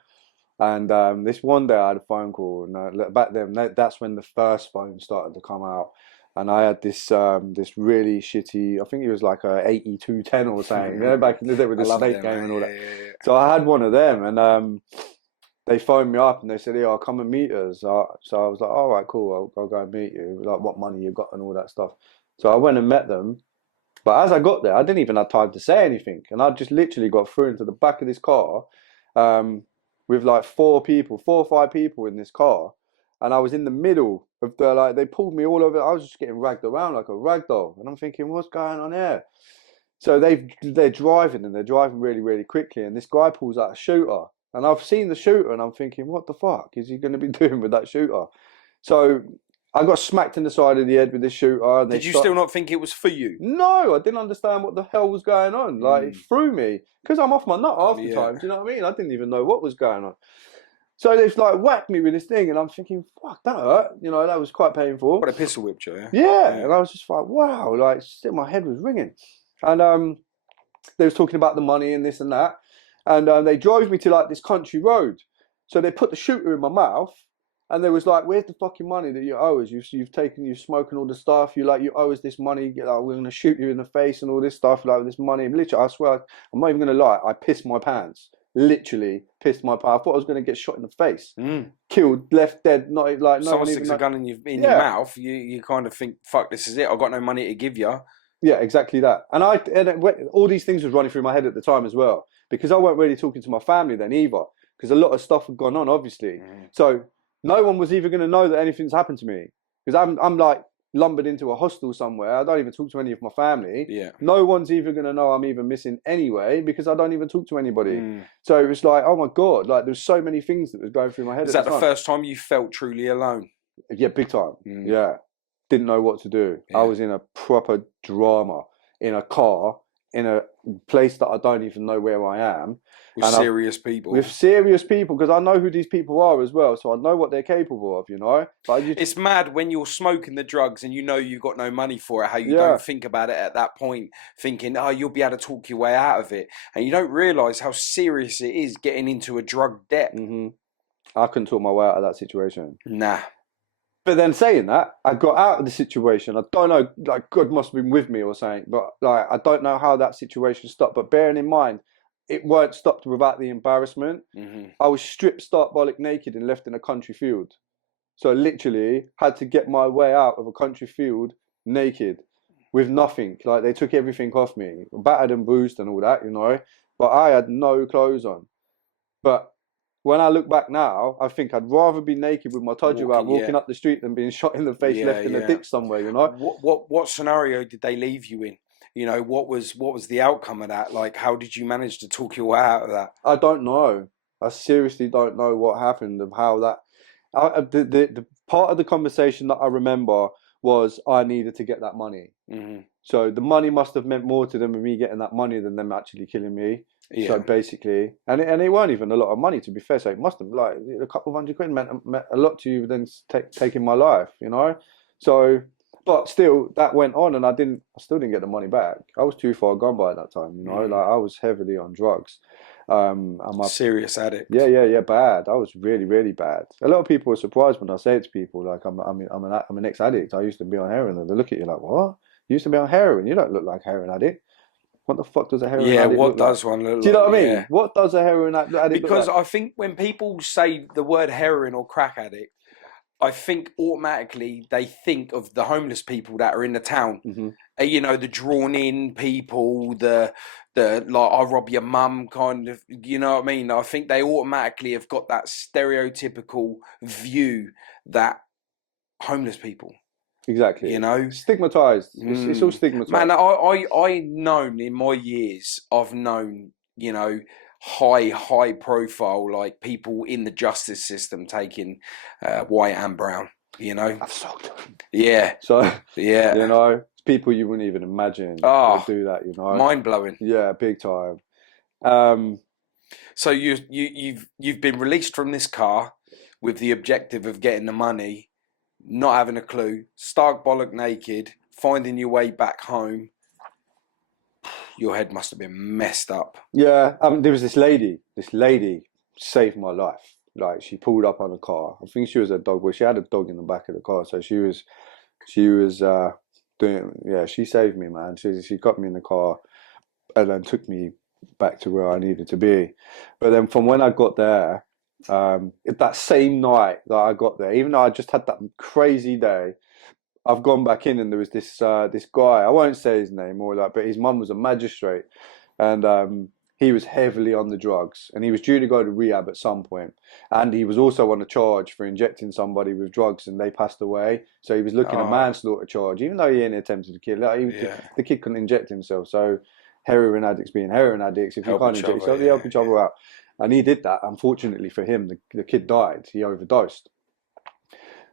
And this one day I had a phone call, and back then that's when the first phone started to come out, and I had this really shitty, I think it was like a 8210 or something, you know, back in the day with the snake game and all that. Yeah. So I had one of them, and they phoned me up and they said, "Yeah, I'll come and meet us." So I was like, "All right, cool, I'll go and meet you. Like, what money you got and all that stuff." So I went and met them, but as I got there, I didn't even have time to say anything, and I just literally got through into the back of this car. With like 4 or 5 people in this car, and I was in the middle of they pulled me all over. I was just getting ragged around like a rag doll, and I'm thinking, what's going on here? So they're driving, and they're driving really, really quickly, and this guy pulls out a shooter, and I've seen the shooter, and I'm thinking, what the fuck is he going to be doing with that shooter? So I got smacked in the side of the head with this shooter. And Did you still not think it was for you? No, I didn't understand what the hell was going on. Like, it threw me, because I'm off my nut half the time. Do you know what I mean? I didn't even know what was going on. So they've like whacked me with this thing, and I'm thinking, fuck, that hurt. You know, that was quite painful. What a pistol whipped you, yeah? Yeah, and I was just like, wow, like my head was ringing. And they was talking about the money and this and that. And they drove me to like this country road. So they put the shooter in my mouth. And they was like, "Where's the fucking money that you owe us? You've smoking all the stuff. You owe us this money. Like, we're gonna shoot you in the face and all this stuff. Like this money." Literally, I swear, I'm not even gonna lie. I pissed my pants. Literally pissed my pants. I thought I was gonna get shot in the face, killed, left dead. Not like no someone one sticks a gun in your mouth. You kind of think, "Fuck, this is it. I've got no money to give you." Yeah, exactly that. And all these things was running through my head at the time as well. because I weren't really talking to my family then either, because a lot of stuff had gone on, obviously. So no one was even going to know that anything's happened to me, because I'm like lumbered into a hostel somewhere. I don't even talk to any of my family. Yeah. No one's even going to know I'm even missing anyway, because I don't even talk to anybody. So it was like, oh my God, like there's so many things that was going through my head. Is that the first time you felt truly alone? Yeah, big time. Yeah. Didn't know what to do. I was in a proper drama, in a car, in a place that I don't even know where I am. With serious people. With serious people, because I know who these people are as well, so I know what they're capable of, you know? But it's mad when you're smoking the drugs and you know you've got no money for it, how you don't think about it at that point, thinking, oh, you'll be able to talk your way out of it. And you don't realise how serious it is getting into a drug debt. I couldn't talk my way out of that situation. Nah. But then saying that, I got out of the situation. I don't know, like God must have been with me or something, but like I don't know how that situation stopped. But bearing in mind, it weren't stopped without the embarrassment. I was stripped stark bollock naked and left in a country field. So literally had to get my way out of a country field naked with nothing. Like they took everything off me, battered and bruised and all that, you know. But I had no clothes on. But when I look back now, I think I'd rather be naked with my todger out walking up the street than being shot in the face, left in a ditch somewhere, you know. What scenario did they leave you in? You know, what was the outcome of that? Like, how did you manage to talk your way out of that? I don't know. I seriously don't know what happened of how that. The part of the conversation that I remember was I needed to get that money. So the money must have meant more to them with me getting that money than them actually killing me. So basically, and it weren't even a lot of money, to be fair. So it must have, like, a couple of $100 meant a lot to you than taking my life, you know. So, but still, that went on, and I still didn't get the money back. I was too far gone by that time, you know. Like I was heavily on drugs. I'm a serious addict. Yeah, bad. I was really, really bad. A lot of people are surprised when I say it to people, like I'm an ex-addict. I used to be on heroin, and they look at you like, what? You used to be on heroin? You don't look like a heroin addict. What the fuck does a heroin addict look like? One look like? Do you know what I mean? What does a heroin addict look like? Because I think when people say the word heroin or crack addict, I think automatically they think of the homeless people that are in the town. You know, the drawn-in people, the like, I rob your mum kind of, you know what I mean? I think they automatically have got that stereotypical view that homeless people. Exactly. You know? Stigmatised. It's all stigmatised. Man, I known in my years, I've known, you know, high profile, like people in the justice system taking white and brown, you know? I've sold them. Yeah. So, yeah. You know, people you wouldn't even imagine would do that, you know? Mind blowing. Yeah, big time. So you've been released from this car with the objective of getting the money, not having a clue, stark bollock naked, finding your way back home. Your head must have been messed up. Yeah, there was this lady saved my life. Like, she pulled up on a car. I think she was a dog, but she had a dog in the back of the car. So she was she saved me, man. She got me in the car and then took me back to where I needed to be. But then from when I got there, that same night that I got there, even though I just had that crazy day, I've gone back in and there was this guy. I won't say his name or that, but his mum was a magistrate, and he was heavily on the drugs, and he was due to go to rehab at some point, and he was also on a charge for injecting somebody with drugs, and they passed away. So he was looking at manslaughter charge, even though he ain't attempted to kill. Like, the kid couldn't inject himself. So heroin addicts being heroin addicts, if you can't inject yourself, they help each other out. And he did that. Unfortunately for him, the kid died. He overdosed.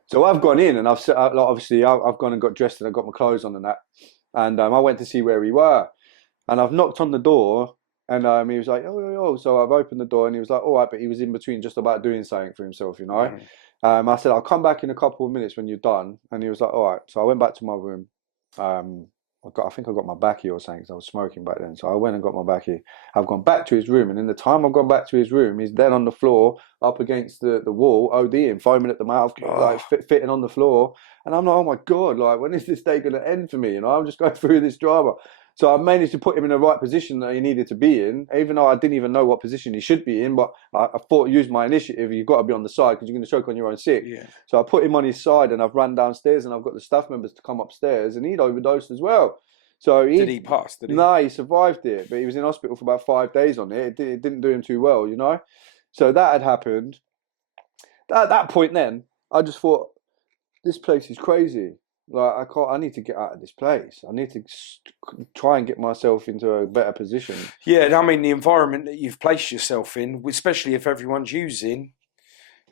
So I've gone in and I've gone and got dressed and I got my clothes on and that, and I went to see where we were, and I've knocked on the door, and he was like, oh. So I've opened the door and he was like, all right, but he was in between just about doing something for himself, you know. I said, I'll come back in a couple of minutes when you're done, and he was like, all right. So I went back to my room. I think I got my baccy or something, because I was smoking back then. So I went and got my baccy. I've gone back to his room, and in the time I've gone back to his room, he's then on the floor, up against the wall, ODing, foaming at the mouth, like fitting on the floor. And I'm like, oh my God, like, when is this day going to end for me? You know, I'm just going through this drama. So I managed to put him in the right position that he needed to be in, even though I didn't even know what position he should be in. But I thought, use my initiative. You've got to be on the side because you're going to choke on your own sick. Yeah. So I put him on his side, and I've run downstairs, and I've got the staff members to come upstairs, and he'd overdosed as well. So did he pass? Did he? No, he survived it, but he was in hospital for about 5 days on it. It didn't do him too well, you know. So that had happened. At that point, then I just thought, this place is crazy. Like I can't. I need to get out of this place. I need to try and get myself into a better position. Yeah, I mean the environment that you've placed yourself in, especially if everyone's using,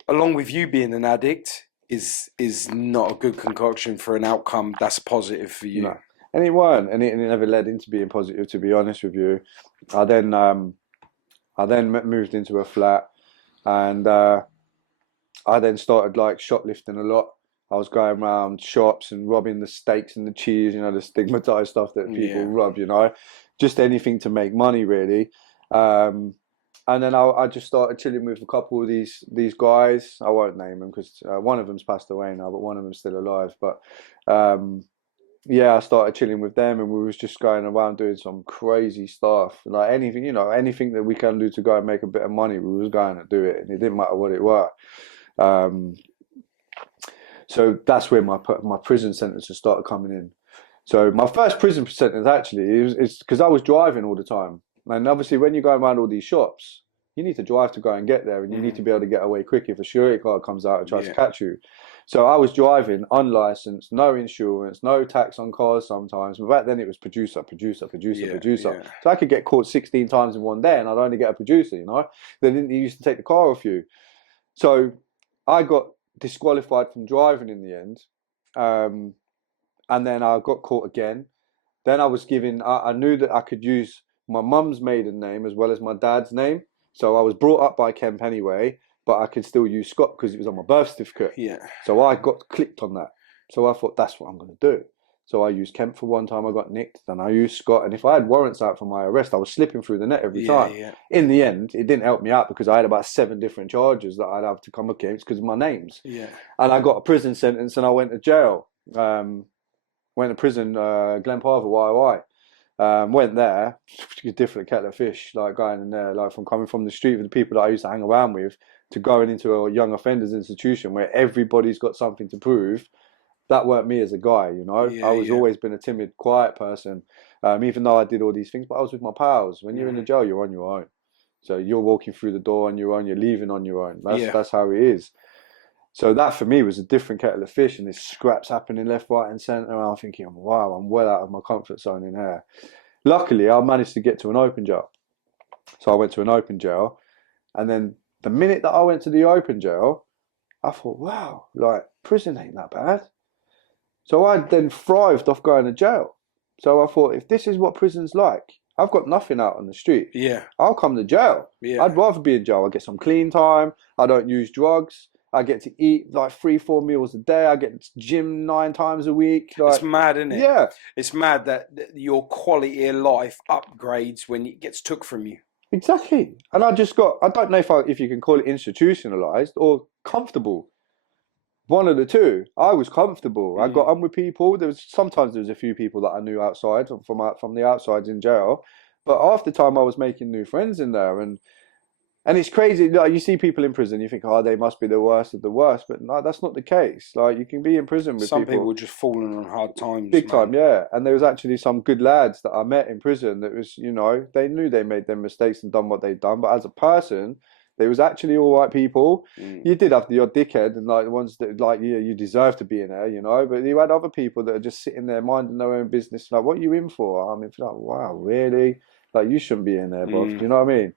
along with you being an addict, is not a good concoction for an outcome that's positive for you. No. And it weren't, and it never led into being positive. To be honest with you, I then moved into a flat, and I then started like shoplifting a lot. I was going around shops and robbing the steaks and the cheese, you know, the stigmatized stuff that people rob, you know, just anything to make money, really. And then I just started chilling with a couple of these guys. I won't name them because one of them's passed away now, but one of them's still alive. But yeah, I started chilling with them, and we was just going around doing some crazy stuff, like anything, you know, anything that we can do to go and make a bit of money, we was going to do it, and it didn't matter what it were. So that's where my prison sentences started coming in. So my first prison sentence actually is because I was driving all the time, and obviously when you're going around all these shops, you need to drive to go and get there, and you need to be able to get away quick if a security guard comes out and tries to catch you. So I was driving unlicensed, no insurance, no tax on cars sometimes. But back then it was producer. So I could get caught 16 times in one day, and I'd only get a producer, you know. They used to take the car off you. So I got disqualified from driving in the end, and then I got caught again. Then I was given, I knew that I could use my mum's maiden name as well as my dad's name. So I was brought up by Kemp anyway, but I could still use Scott because it was on my birth certificate. Yeah. So I got clicked on that. So I thought, that's what I'm going to do. So I used Kemp for one time, I got nicked. Then I used Scott. And if I had warrants out for my arrest, I was slipping through the net every time. Yeah. In the end, it didn't help me out because I had about 7 different charges that I'd have to come against because of my names. Yeah. And I got a prison sentence and I went to jail. Went to prison, Glen Parva, YY. Went there, a different kettle of fish, like going in there, like from coming from the street with the people that I used to hang around with to going into a young offenders institution where everybody's got something to prove. That weren't me as a guy, you know. I was always been a timid, quiet person, even though I did all these things, but I was with my pals. When you're in the jail, you're on your own. So you're walking through the door on your own, you're leaving on your own. That's how it is. So that for me was a different kettle of fish, and there's scraps happening left, right, and centre. And I'm thinking, wow, I'm well out of my comfort zone in here. Luckily, I managed to get to an open jail. So I went to an open jail, and then the minute that I went to the open jail, I thought, wow, like prison ain't that bad. So I then thrived off going to jail. So I thought, if this is what prison's like, I've got nothing out on the street. Yeah, I'll come to jail. Yeah, I'd rather be in jail. I get some clean time. I don't use drugs. I get to eat like 3-4 meals a day. I get to gym 9 times a week. Like, it's mad, isn't it? Yeah. It's mad that your quality of life upgrades when it gets took from you. Exactly. And I don't know if you can call it institutionalized or comfortable. One of the two. I was comfortable. I got on with people. Sometimes there was a few people that I knew outside from the outsides in jail. But half the time I was making new friends in there, and it's crazy. Like, you see people in prison, you think, oh, they must be the worst of the worst. But no, that's not the case. Like, you can be in prison with some people just falling on hard times. Big time, yeah. And there was actually some good lads that I met in prison that was, you know, they knew they made their mistakes and done what they'd done. But as a person, they was actually all right people. You did have the odd dickhead and like the ones that like, yeah, you deserve to be in there, you know. But you had other people that are just sitting there minding their own business. Like, what are you in for? I mean, like, wow, really? Like, you shouldn't be in there, bro. Do you know what I mean?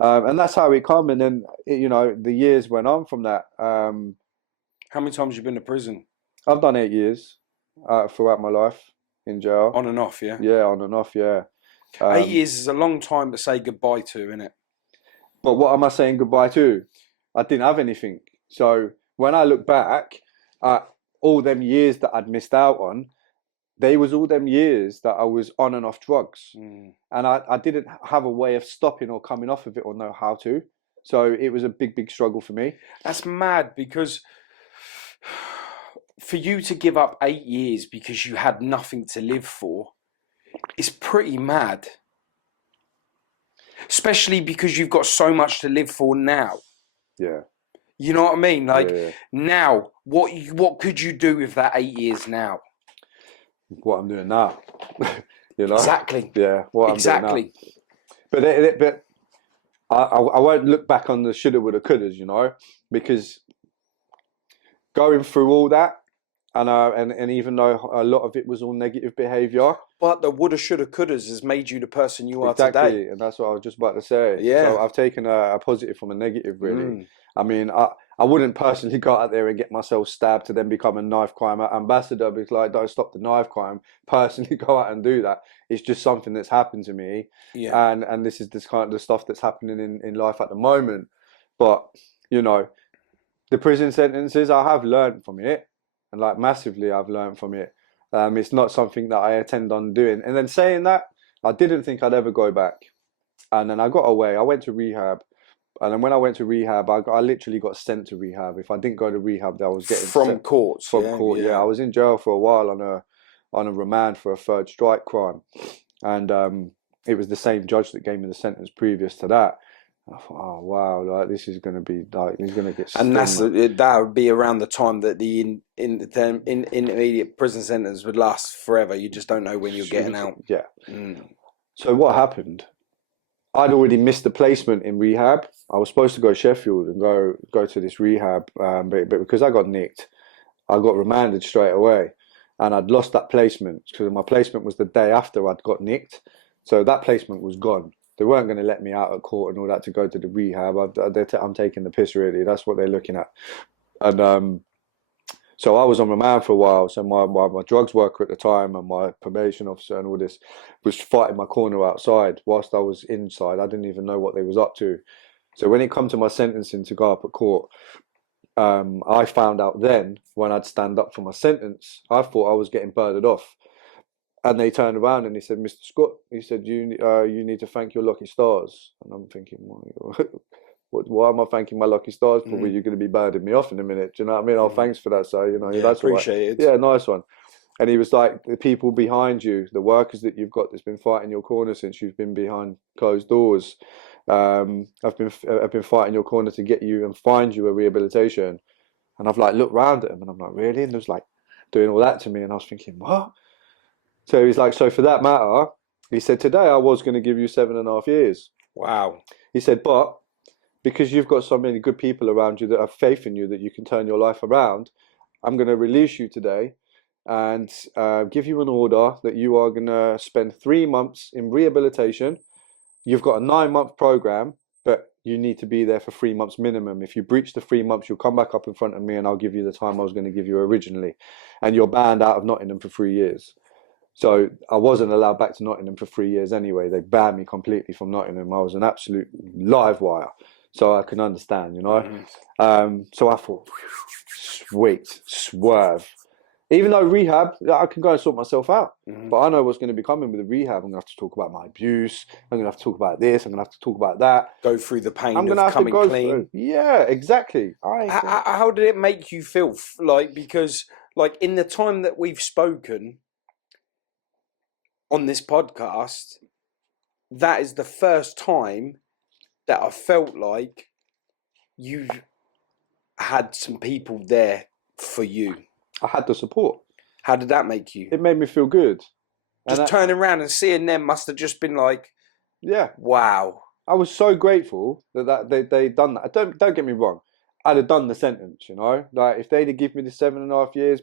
And that's how it come. And then, you know, the years went on from that. How many times have you been to prison? I've done 8 years throughout my life in jail. On and off, yeah? Yeah, on and off, yeah. 8 years is a long time to say goodbye to, isn't it? But what am I saying goodbye to? I didn't have anything. So when I look back at all them years that I'd missed out on, they was all them years that I was on and off drugs. And I didn't have a way of stopping or coming off of it or know how to. So it was a big, big struggle for me. That's mad, because for you to give up 8 years because you had nothing to live for is pretty mad. Especially because you've got so much to live for now. Yeah. You know what I mean? Like, now, what could you do with that 8 years now? What I'm doing now. You know? Exactly. Yeah, what exactly. I'm doing now. But I won't look back on the shoulda, woulda, couldas, you know, because going through all that, and even though a lot of it was all negative behaviour. But the woulda, shoulda, couldas has made you the person you are Exactly, today. and that's what I was just about to say. Yeah. So I've taken a positive from a negative, really. I mean, I wouldn't personally go out there and get myself stabbed to then become a knife crime ambassador, because like, don't stop the knife crime. Personally, go out and do that. It's just something that's happened to me, Yeah. and this is this kind of the stuff that's happening in life at the moment. But you know, the prison sentences, I have learned from it, and like massively, I've learned from it. It's not something that I intend on doing. And then saying that, I didn't think I'd ever go back. And then I got away. I went to rehab. And then when I went to rehab, I literally got sent to rehab. If I didn't go to rehab, I was getting from courts. From court, yeah. I was in jail for a while on a remand for a third strike crime. And it was the same judge that gave me the sentence previous to that. I thought, oh wow, like this is going to be like he's going to get. And that would be around the time that the intermediate prison sentence would last forever. You just don't know when you're getting out. Yeah. So what happened? I'd already missed the placement in rehab. I was supposed to go to Sheffield and go to this rehab, but because I got nicked, I got remanded straight away, and I'd lost that placement because my placement was the day after I'd got nicked, so that placement was gone. They weren't going to let me out at court and all that to go to the rehab. I'm taking the piss, really. That's what they're looking at. And so I was on remand for a while. So my drugs worker at the time and my probation officer and all this was fighting my corner outside whilst I was inside. I didn't even know what they was up to. So when it come to my sentencing to go up at court, I found out then when I'd stand up for my sentence, I thought I was getting birded off. And they turned around and he said, "Mr. Scott," he said, you need to thank your lucky stars." And I'm thinking, why am I thanking my lucky stars for? Well, you're going to be birding me off in a minute. Do you know what I mean? Oh, thanks for that, sir. You know, that's appreciated. Yeah, nice one. And he was like, the people behind you, the workers that you've got that's been fighting your corner since you've been behind closed doors, I've been fighting your corner to get you and find you a rehabilitation. And I've like looked round at him and I'm like, really? And they was like doing all that to me, and I was thinking, what? So he's like, so for that matter, he said, today I was going to give you 7.5 years. Wow. He said, but because you've got so many good people around you that have faith in you that you can turn your life around, I'm going to release you today and give you an order that you are going to spend 3 months in rehabilitation. You've got a 9-month program, but you need to be there for 3 months minimum. If you breach the 3 months, you'll come back up in front of me and I'll give you the time I was going to give you originally. And you're banned out of Nottingham for 3 years. So I wasn't allowed back to Nottingham for 3 years anyway. They banned me completely from Nottingham. I was an absolute live wire. So I can understand, you know. So I thought, sweet, swerve. Even though rehab, I can go and sort myself out. But I know what's going to be coming with the rehab. I'm going to have to talk about my abuse. I'm going to have to talk about this. I'm going to have to talk about that. Go through the pain I'm going of to have coming to go clean. through. Yeah, exactly. How did it make you feel? Like, because like in the time that we've spoken on this podcast, that is the first time that I felt like you had some people there for you. I had the support. How did that make you? It made me feel good. Just turning around and seeing them must have just been like, yeah, wow. I was so grateful that they done that. Don't get me wrong. I'd have done the sentence, you know. Like if they'd have given me the 7.5 years,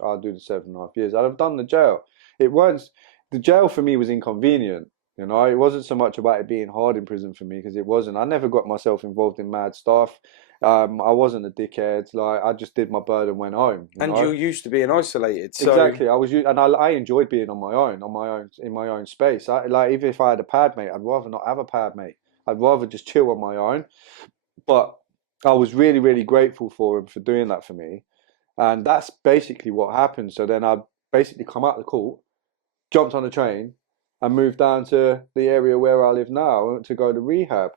I'll do the 7.5 years. I'd have done the jail. The jail for me was inconvenient. You know, it wasn't so much about it being hard in prison for me, because it wasn't. I never got myself involved in mad stuff. I wasn't a dickhead. Like I just did my bird and went home. You're used to being isolated. So... Exactly. I enjoyed being on my own, in my own space. Even if I had a pad mate, I'd rather not have a pad mate. I'd rather just chill on my own. But I was really, really grateful for him for doing that for me, and that's basically what happened. So then I basically come out of the court, jumped on a train, and moved down to the area where I live now to go to rehab.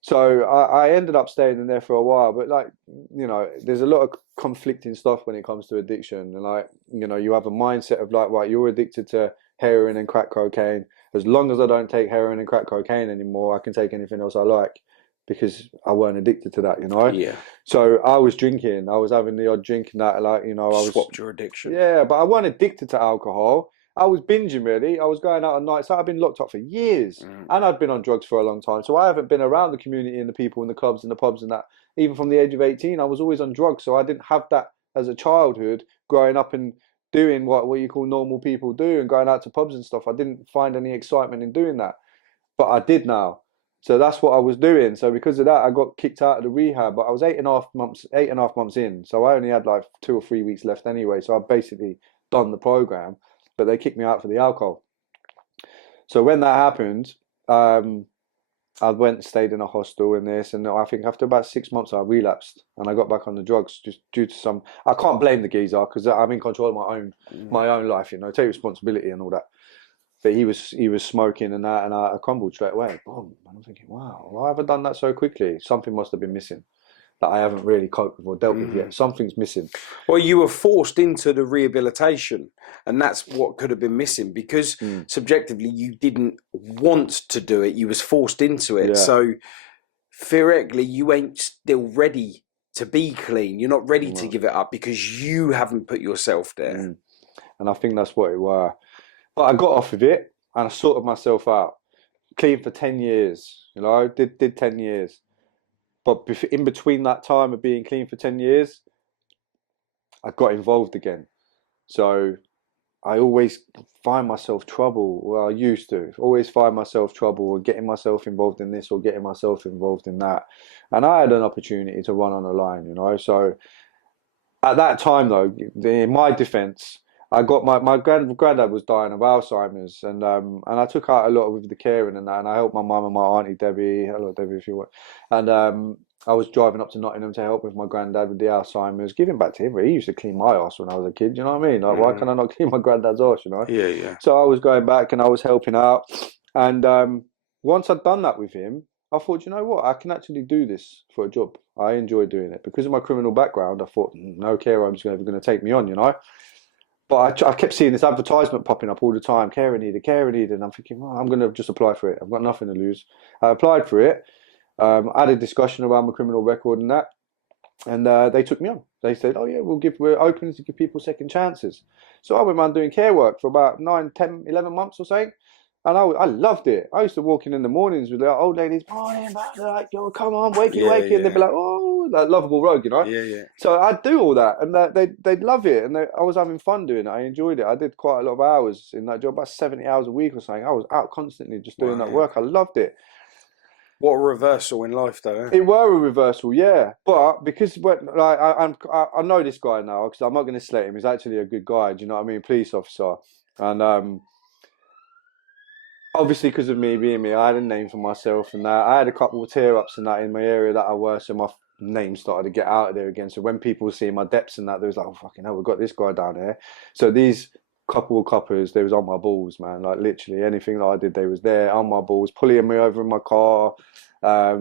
So I ended up staying in there for a while, but like, you know, there's a lot of conflicting stuff when it comes to addiction. And like, you know, you have a mindset of like, right, you're addicted to heroin and crack cocaine. As long as I don't take heroin and crack cocaine anymore, I can take anything else I like, because I weren't addicted to that, you know? Yeah. So I was drinking, I was having the odd drink and that, like, you know, I was... Swapped your addiction. Yeah, but I weren't addicted to alcohol. I was binging really. I was going out at night. So I've been locked up for years, and I'd been on drugs for a long time. So I haven't been around the community and the people and the clubs and the pubs and that. Even from the age of 18, I was always on drugs. So I didn't have that as a childhood growing up and doing what you call normal people do and going out to pubs and stuff. I didn't find any excitement in doing that, but I did now. So that's what I was doing. So because of that, I got kicked out of the rehab. But I was 8.5 months in. So I only had like 2 or 3 weeks left anyway. So I basically done the program, but they kicked me out for the alcohol. So when that happened, I went and stayed in a hostel in this, and I think after about 6 months I relapsed and I got back on the drugs just due to some. I can't blame the geezer because I'm in control of my own life, you know, take responsibility and all that. But he was smoking and that, and I crumbled straight away. Boom! And I'm thinking, wow, why have I done that so quickly? Something must have been missing that I haven't really coped with or dealt with yet. Something's missing. Well, you were forced into the rehabilitation, and that's what could have been missing because subjectively you didn't want to do it. You was forced into it. Yeah. So theoretically, you ain't still ready to be clean. You're not ready to give it up because you haven't put yourself there. And I think that's what it was. But I got off of it and I sorted myself out. Clean for 10 years, you know, did 10 years. But in between that time of being clean for 10 years, I got involved again. So I always find myself trouble. Well, I used to always find myself trouble or getting myself involved in this or getting myself involved in that. And I had an opportunity to run on a line, you know. So at that time, though, in my defense, I got my granddad was dying of Alzheimer's, and I took out a lot with the caring and that, and I helped my mum and my auntie Debbie. Hello, Debbie, if you want. And I was driving up to Nottingham to help with my granddad with the Alzheimer's, giving back to him. He used to clean my arse when I was a kid. You know what I mean? Like, why can I not clean my granddad's arse? You know? Yeah, yeah. So I was going back and I was helping out, and once I'd done that with him, I thought, you know what, I can actually do this for a job. I enjoy doing it because of my criminal background. I thought, no care home's ever going to take me on, you know. But I kept seeing this advertisement popping up all the time, care needed, and I'm thinking, well, I'm going to just apply for it. I've got nothing to lose. I applied for it. I had a discussion around my criminal record and that, and they took me on. They said, oh yeah, we're open to give people second chances. So I went around doing care work for about 9, 10, 11 months or so. And I loved it. I used to walk in the mornings with the old ladies, morning, like, yo, come on, wakey, wakey. And they'd be like, oh, that lovable rogue, you know? Yeah, yeah. So I'd do all that, and they'd love it. And I was having fun doing it. I enjoyed it. I did quite a lot of hours in that job, about 70 hours a week or something. I was out constantly just doing that work. I loved it. What a reversal in life, though. It were a reversal, yeah. But because I know this guy now, because I'm not going to slate him. He's actually a good guy. Do you know what I mean? Police officer. And obviously, because of me being me, I had a name for myself and that. I had a couple of tear-ups and that in my area that I were, so my name started to get out of there again. So when people see my depths and that, they was like, oh, fucking hell, we've got this guy down here. So these couple of coppers, they was on my balls, man. Like, literally, anything that I did, they was there on my balls, pulling me over in my car,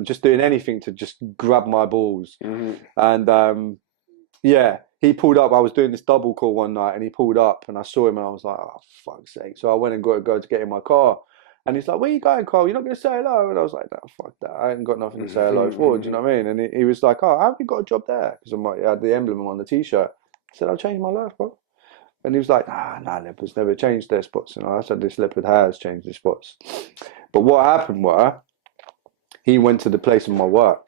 just doing anything to just grab my balls. And, yeah, he pulled up. I was doing this double call one night, and he pulled up, and I saw him, and I was like, oh, fuck's sake. So I went and got to go to get in my car. And he's like, where you going, Carl? You're not going to say hello? And I was like, no, fuck that. I ain't got nothing to say hello for. Do you know what I mean? And he was like, oh, how have you got a job there? Because I had the emblem on the T-shirt. I said, I've changed my life, bro. And he was like, nah, leopards never changed their spots. And I said, this leopard has changed his spots. But what happened was, he went to the place of my work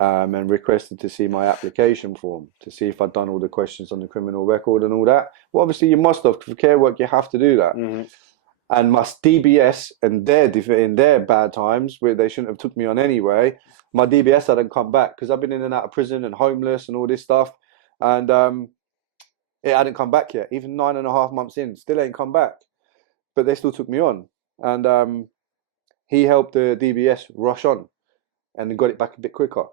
and requested to see my application form, to see if I'd done all the questions on the criminal record and all that. Well, obviously, you must have. For care work, you have to do that. And my DBS in their bad times, where they shouldn't have took me on anyway, my DBS hadn't come back because I've been in and out of prison and homeless and all this stuff. And it hadn't come back yet. Even 9.5 months in, still ain't come back. But they still took me on. And he helped the DBS rush on and got it back a bit quicker.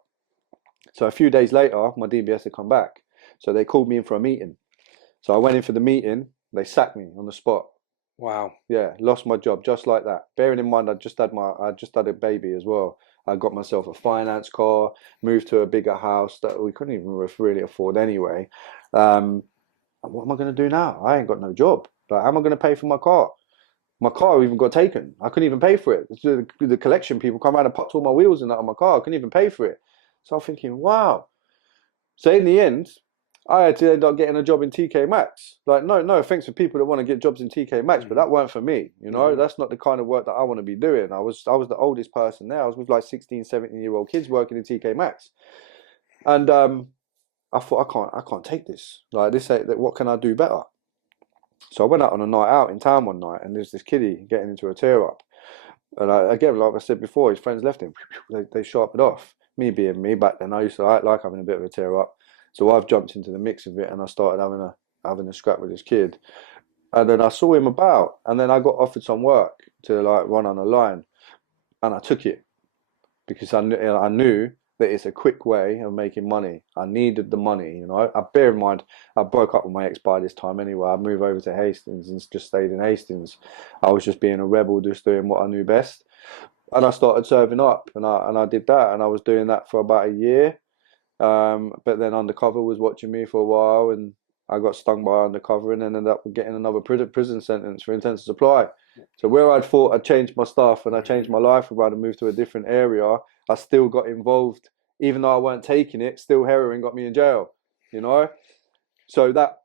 So a few days later, my DBS had come back. So they called me in for a meeting. So I went in for the meeting. They sacked me on the spot. Wow. Yeah, lost my job just like that. Bearing in mind, I just had a baby as well. I got myself a finance car, moved to a bigger house that we couldn't even really afford anyway. What am I going to do now? I ain't got no job. Like, how am I going to pay for my car? My car even got taken. I couldn't even pay for it. The collection people come around and popped all my wheels and that on my car. I couldn't even pay for it. So I'm thinking, wow. So in the end, I had to end up getting a job in TK Maxx. Like, no offense for people that want to get jobs in TK Maxx, but that weren't for me. You know, that's not the kind of work that I want to be doing. I was the oldest person there. I was with like 16, 17-year-old kids working in TK Maxx, and I thought I can't take this. Like, this ain't that. What can I do better? So I went out on a night out in town one night, and there's this kiddie getting into a tear up. And again, like I said before, his friends left him. They sharpened off. Me being me back then, I used to like having a bit of a tear up. So I've jumped into the mix of it, and I started having a scrap with this kid. And then I saw him about, and then I got offered some work to like run on a line, and I took it because I knew that it's a quick way of making money. I needed the money, you know. I bear in mind, I broke up with my ex by this time anyway. I moved over to Hastings and just stayed in Hastings. I was just being a rebel, just doing what I knew best. And I started serving up, and I did that, and I was doing that for about a year. But then Undercover was watching me for a while, and I got stung by Undercover and ended up getting another prison sentence for intent to supply. So where I'd thought I'd changed my stuff and I changed my life around and moved to a different area, I still got involved. Even though I weren't taking it, still heroin got me in jail, you know? So that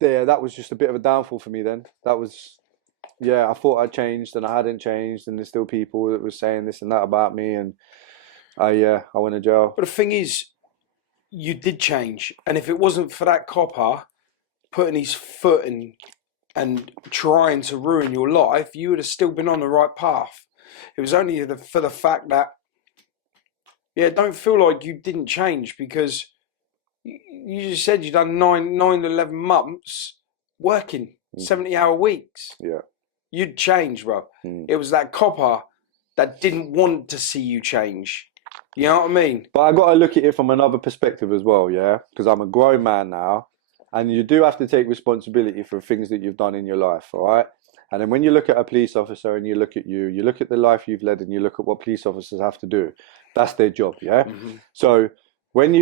was just a bit of a downfall for me then. That was, I thought I'd changed and I hadn't changed, and there's still people that were saying this and that about me, and I went to jail. But the thing is, you did change, and if it wasn't for that copper putting his foot in and trying to ruin your life, you would have still been on the right path. It was only for the fact that, don't feel like you didn't change, because you just said you'd done 9 to 11 months working 70-hour weeks. Yeah. You'd changed, bro. It was that copper that didn't want to see you change. You know what I mean? But I got to look at it from another perspective as well, yeah? Because I'm a grown man now, and you do have to take responsibility for things that you've done in your life, all right? And then when you look at a police officer and you look at you look at the life you've led, and you look at what police officers have to do. That's their job, yeah? So when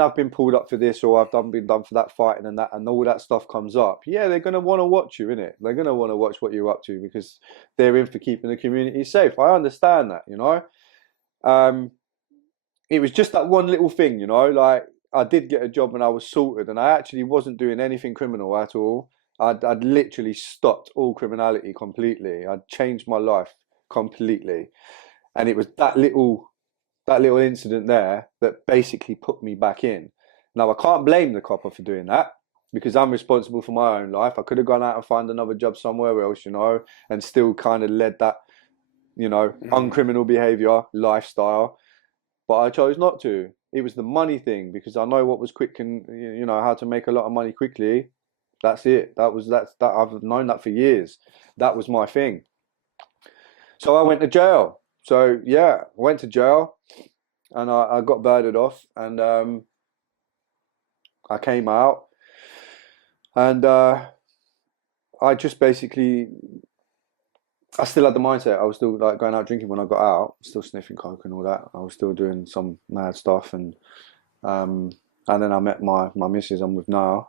I've been pulled up for this, or I've been done for that fighting and that, and all that stuff comes up, they're going to want to watch you, innit? They're going to want to watch what you're up to, because they're in for keeping the community safe. I understand that, you know? It was just that one little thing, you know, like I did get a job and I was sorted, and I actually wasn't doing anything criminal at all. I'd literally stopped all criminality completely. I'd changed my life completely. And it was that little incident there that basically put me back in. Now, I can't blame the copper for doing that, because I'm responsible for my own life. I could have gone out and found another job somewhere else, you know, and still kind of led that, you know, uncriminal behaviour, lifestyle. But I chose not to. It was the money thing, because I know what was quick and, you know, how to make a lot of money quickly. That's it. That's I've known that for years. That was my thing. So I went to jail. So I went to jail, and I got birded off, and I came out, and I just basically, I still had the mindset. I was still like going out drinking when I got out, still sniffing coke and all that. I was still doing some mad stuff, and then I met my missus I'm with now.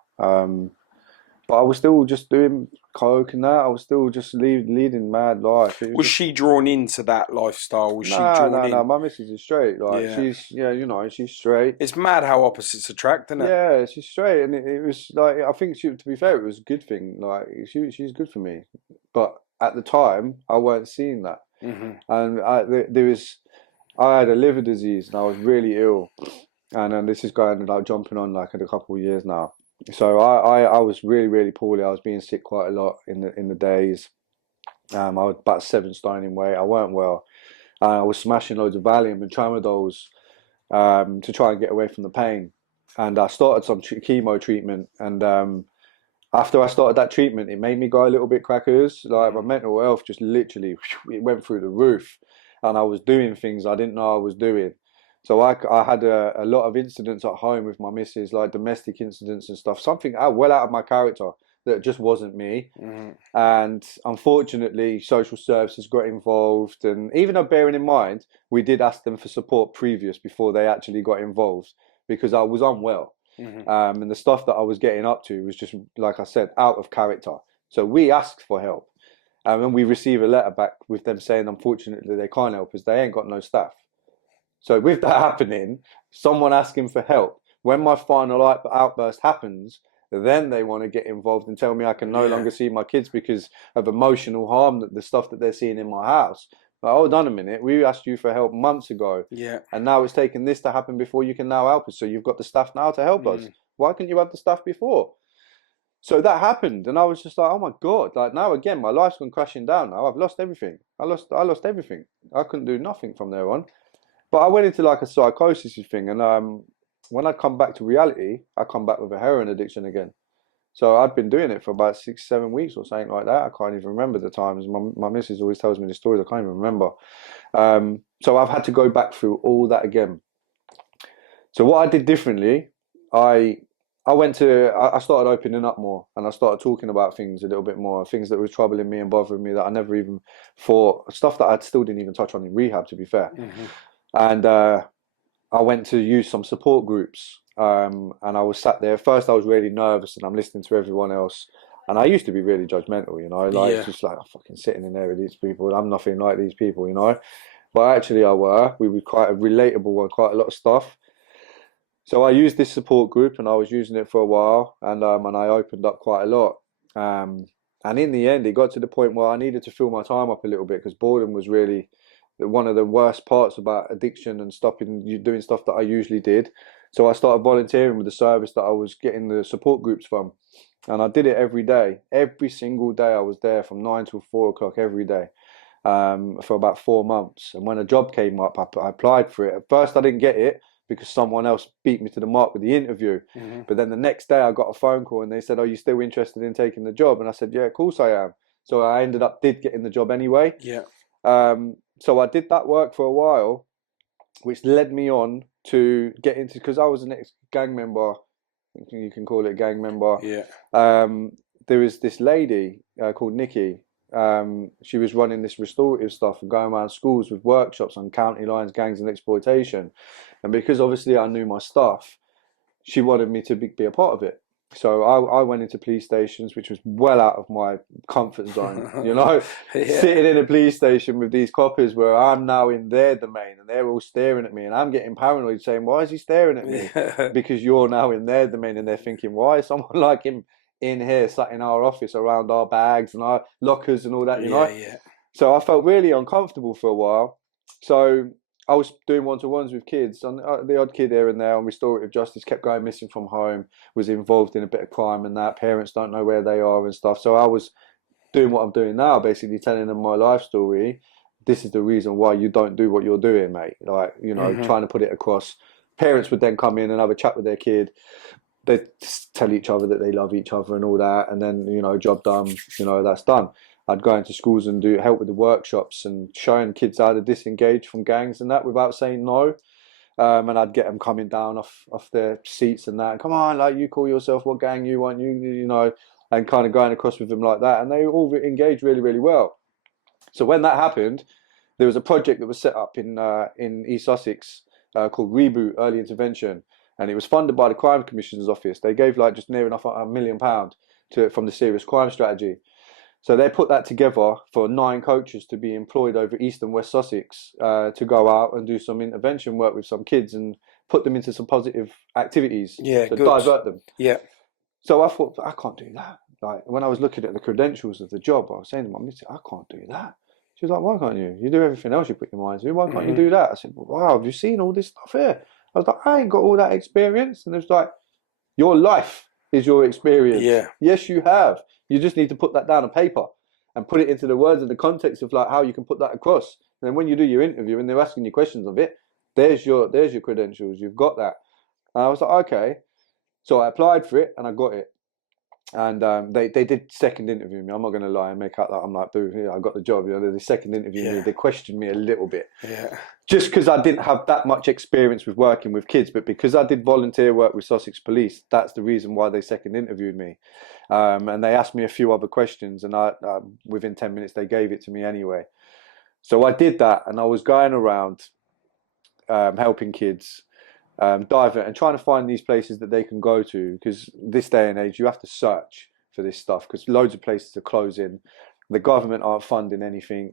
But I was still just doing coke and that. I was still just leading mad life. Was she drawn into that lifestyle? Was she drawn in? No. My missus is straight. Like she's, you know, she's straight. It's mad how opposites attract, isn't it? Yeah, she's straight, and it was like, I think to be fair, it was a good thing. Like she's good for me, but at the time I weren't seeing that, and I had a liver disease and I was really ill, and this is going like jumping on like in a couple of years now. So I was really, really poorly. I was being sick quite a lot in the days. I was about 7 stone in weight. I weren't well. I was smashing loads of Valium and Tramadols to try and get away from the pain. And I started some chemo treatment. And after I started that treatment, it made me go a little bit crackers. Like my mental health just literally, it went through the roof. And I was doing things I didn't know I was doing. So I had a lot of incidents at home with my missus, like domestic incidents and stuff, something well out of my character that just wasn't me. And unfortunately, social services got involved. And even though, bearing in mind, we did ask them for support before they actually got involved, because I was unwell. And the stuff that I was getting up to was just, like I said, out of character. So we asked for help. And we received a letter back with them saying, unfortunately, they can't help us. They ain't got no staff. So with that happening, someone asking for help When my final outburst happens, then they want to get involved and tell me I can no longer see my kids because of emotional harm, that the stuff that they're seeing in my house. Like, hold on a minute, we asked you for help months ago, and now it's taken this to happen before you can now help us. So you've got the staff now to help us. Why couldn't you have the staff before? So that happened, and I was just like, oh my God, like now again, my life's gone crashing down now. I've lost everything. I lost everything. I couldn't do nothing from there on. But I went into like a psychosis thing, and when I come back to reality, I come back with a heroin addiction again. So I'd been doing it for about 6-7 weeks or something like that. I can't even remember the times. My missus always tells me the stories. I can't even remember. So I've had to go back through all that again. So what I did differently, I started opening up more, and I started talking about things a little bit more, things that was troubling me and bothering me that I never even thought, stuff that I still didn't even touch on in rehab, to be fair. And I went to use some support groups. And I was sat there. First, I was really nervous, and I'm listening to everyone else. And I used to be really judgmental, you know, like just like, I'm fucking sitting in there with these people. I'm nothing like these people, you know. But actually, we were quite a relatable one, quite a lot of stuff. So I used this support group, and I was using it for a while, and I opened up quite a lot. And in the end, it got to the point where I needed to fill my time up a little bit, because boredom was really one of the worst parts about addiction and stopping you doing stuff that I usually did. So I started volunteering with the service that I was getting the support groups from, and I did it every day. Every single day I was there from 9 till 4 o'clock every day, for about 4 months. And when a job came up, I applied for it. At first I didn't get it because someone else beat me to the mark with the interview. But then the next day I got a phone call, and they said, "Are you still interested in taking the job?" And I said, "Yeah, of course I am." So I did getting the job anyway. So I did that work for a while, which led me on to get into, because I was an ex-gang member, you can call it a gang member. There was this lady called Nikki. She was running this restorative stuff and going around schools with workshops on county lines, gangs and exploitation. And because obviously I knew my stuff, she wanted me to be a part of it. So I went into police stations, which was well out of my comfort zone, you know, sitting in a police station with these coppers where I'm now in their domain, and they're all staring at me, and I'm getting paranoid saying, "Why is he staring at me?" Because you're now in their domain, and they're thinking, "Why is someone like him in here, sat in our office around our bags and our lockers and all that," you know? So I felt really uncomfortable for a while. So I was doing one-to-ones with kids, and the odd kid here and there on restorative justice kept going missing from home, was involved in a bit of crime and that. Parents don't know where they are and stuff. So I was doing what I'm doing now, basically telling them my life story. This is the reason why you don't do what you're doing, mate. Like, you know, trying to put it across. Parents would then come in and have a chat with their kid. They'd tell each other that they love each other and all that. And then, you know, job done, you know, that's done. I'd go into schools and help with the workshops and showing kids how to disengage from gangs and that without saying no. And I'd get them coming down off their seats and that. Come on, like, you call yourself what gang you want, you know, and kind of going across with them like that. And they all engaged really, really well. So when that happened, there was a project that was set up in East Sussex called Reboot Early Intervention. And it was funded by the Crime Commissioner's Office. They gave like just near enough £1 million from the Serious Crime Strategy. So they put that together for 9 coaches to be employed over East and West Sussex to go out and do some intervention work with some kids and put them into some positive activities to divert them. So I thought, I can't do that. Like, when I was looking at the credentials of the job, I was saying to my missus, I can't do that. She was like, why can't you? You do everything else you put your mind to. Why can't you do that? I said, wow, have you seen all this stuff here? I was like, I ain't got all that experience. And it was like, your life is your experience. Yes, you have. You just need to put that down on paper and put it into the words and the context of like how you can put that across. And then when you do your interview and they're asking you questions of it, there's your credentials. You've got that. And I was like, okay. So I applied for it and I got it. And they did second interview me. I'm not going to lie and make out that I'm like, boo, yeah, I got the job. You know, they second interview me. They questioned me a little bit. Just because I didn't have that much experience with working with kids, but because I did volunteer work with Sussex Police, that's the reason why they second interviewed me. And they asked me a few other questions, and within 10 minutes they gave it to me anyway. So I did that, and I was going around helping kids. Diving and trying to find these places that they can go to, because this day and age you have to search for this stuff because loads of places are closing. The government aren't funding anything.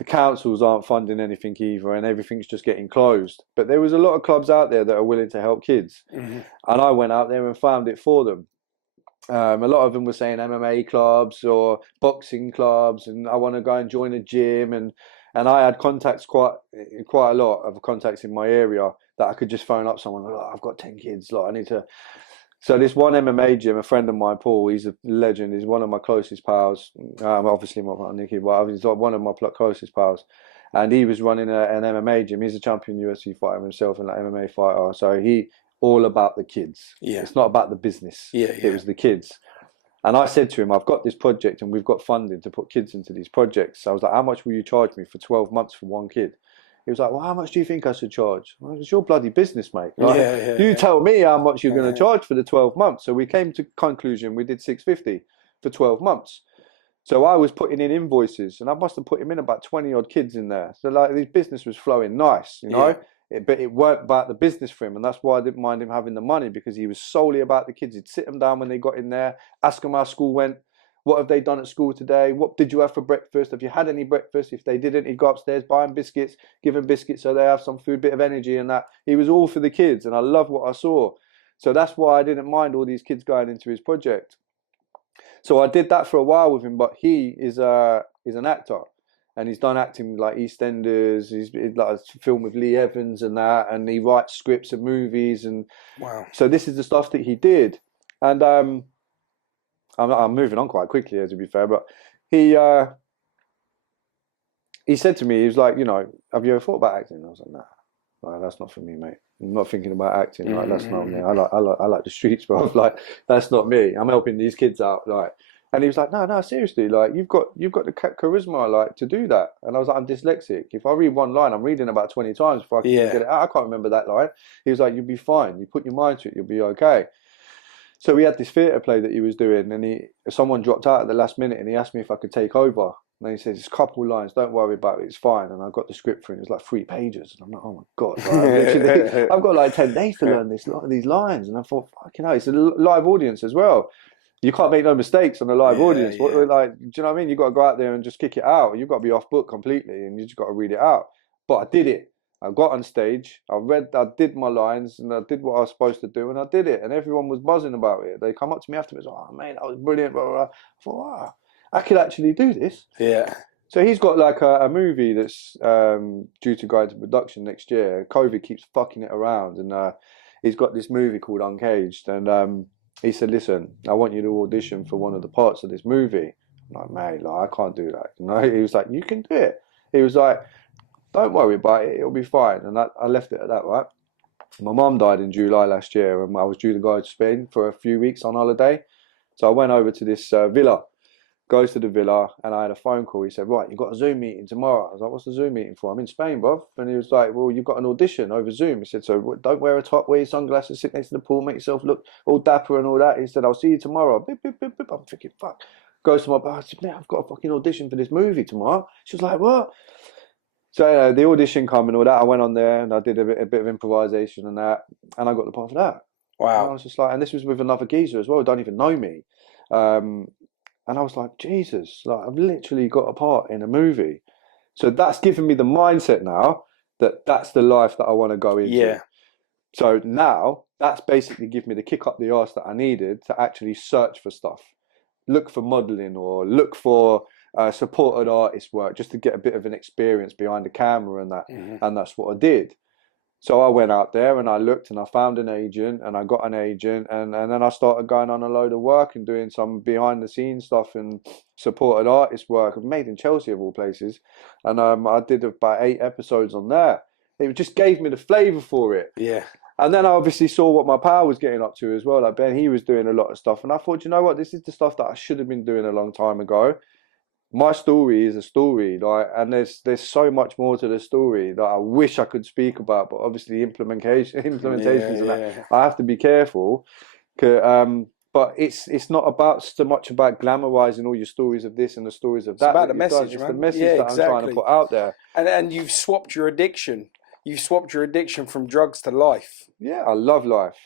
the councils aren't funding anything either, and everything's just getting closed. But there was a lot of clubs out there that are willing to help kids, and I went out there and found it for them. A lot of them were saying MMA clubs or boxing clubs, and I want to go and join a gym. And I had contacts, quite a lot of contacts in my area that I could just phone up someone. Oh, I've got 10 kids. Like, I need to. So this one MMA gym, a friend of mine, Paul, he's a legend. He's one of my closest pals. Obviously my partner Nicky, but he's like one of my closest pals. And he was running an MMA gym. He's a champion UFC fighter himself and an MMA fighter. So he all about the kids. Yeah. It's not about the business. Yeah. It was the kids. And I said to him, I've got this project and we've got funding to put kids into these projects. So I was like, how much will you charge me for 12 months for one kid? He was like, well, how much do you think I should charge? Well, it's your bloody business, mate. Like, you tell me how much you're going to charge for the 12 months. So we came to conclusion, we did $650 for 12 months. So I was putting in invoices, and I must have put him in about 20 odd kids in there. So like, his business was flowing nice, you know. But it weren't about the business for him, and that's why I didn't mind him having the money, because he was solely about the kids. He'd sit them down when they got in there, ask them how school went, what have they done at school today, what did you have for breakfast, have you had any breakfast? If they didn't, he'd go upstairs, buy them biscuits, give them biscuits so they have some food, bit of energy and that. He was all for the kids, and I love what I saw. So that's why I didn't mind all these kids going into his project. So I did that for a while with him, but he is an actor. And he's done acting like EastEnders. He's like a film with Lee Evans and that, and he writes scripts of movies. And wow. So this is the stuff that he did. And I'm moving on quite quickly, to be fair. But he said to me, he was like, you know, have you ever thought about acting? And I was like, nah, that's not for me, mate. I'm not thinking about acting. Like, that's not me. I like the streets, bro. Like, that's not me. I'm helping these kids out. Like. And he was like, no, seriously, like, you've got the charisma, like, to do that. And I was like, I'm dyslexic. If I read one line, I'm reading about 20 times before I can get it out. I can't remember that line. He was like, you'll be fine. You put your mind to it, you'll be okay. So we had this theatre play that he was doing, and someone dropped out at the last minute, and he asked me if I could take over. And he says, it's a couple lines, don't worry about it, it's fine. And I got the script for it, it was like 3 pages. And I'm like, oh my God, like, I've got like 10 days to learn these lines. And I thought, fucking hell, it's a live audience as well. You can't make no mistakes on a live audience. Like, do you know what I mean? You got to go out there and just kick it out. You've got to be off book completely, and you just got to read it out. But I did it. I got on stage. I did my lines, and I did what I was supposed to do, and I did it. And everyone was buzzing about it. They come up to me afterwards, oh man, that was brilliant. Blah, blah, blah. I thought, wow, I could actually do this. Yeah. So he's got like a movie that's due to go into production next year. COVID keeps fucking it around, and he's got this movie called Uncaged, and he said, listen, I want you to audition for one of the parts of this movie. I'm like, mate, like, I can't do that. You know? He was like, you can do it. He was like, don't worry about it, it'll be fine. And I left it at that, right? My mum died in July last year, and I was due to go to Spain for a few weeks on holiday. So I went over to this villa, goes to the villa, and I had a phone call. He said, right, you've got a Zoom meeting tomorrow. I was like, what's the Zoom meeting for? I'm in Spain, bruv. And he was like, well, you've got an audition over Zoom. He said, so don't wear a top, wear your sunglasses, sit next to the pool, make yourself look all dapper and all that. He said, I'll see you tomorrow. Beep, beep, beep, beep. I'm thinking, fuck. Goes to my bar. I said, mate, I've got a fucking audition for this movie tomorrow. She was like, what? So the audition come and all that. I went on there and I did a bit of improvisation and that, and I got the part for that. Wow. And I was just like, and this was with another geezer as well, who don't even know me. And I was like, Jesus, like, I've literally got a part in a movie. So that's given me the mindset now that that's the life that I want to go into. Yeah. So now that's basically given me the kick up the arse that I needed to actually search for stuff. Look for modelling or look for supported artist work just to get a bit of an experience behind the camera and that. Mm-hmm. And that's what I did. So I went out there and I looked and I found an agent and I got an agent and then I started going on a load of work and doing some behind the scenes stuff and supported artist work. I've made in Chelsea of all places. And I did about 8 episodes on there. It just gave me the flavour for it. Yeah. And then I obviously saw what my pal was getting up to as well. Like Ben, he was doing a lot of stuff. And I thought, you know what, this is the stuff that I should have been doing a long time ago. My story is a story, like, and there's so much more to the story that I wish I could speak about, but obviously implementations and that, I have to be careful. But it's not about so much about glamorizing all your stories of this and the stories of that. It's about the message, It's man. the message that I'm trying to put out there. And you've swapped your addiction. You've swapped your addiction from drugs to life. Yeah, I love life.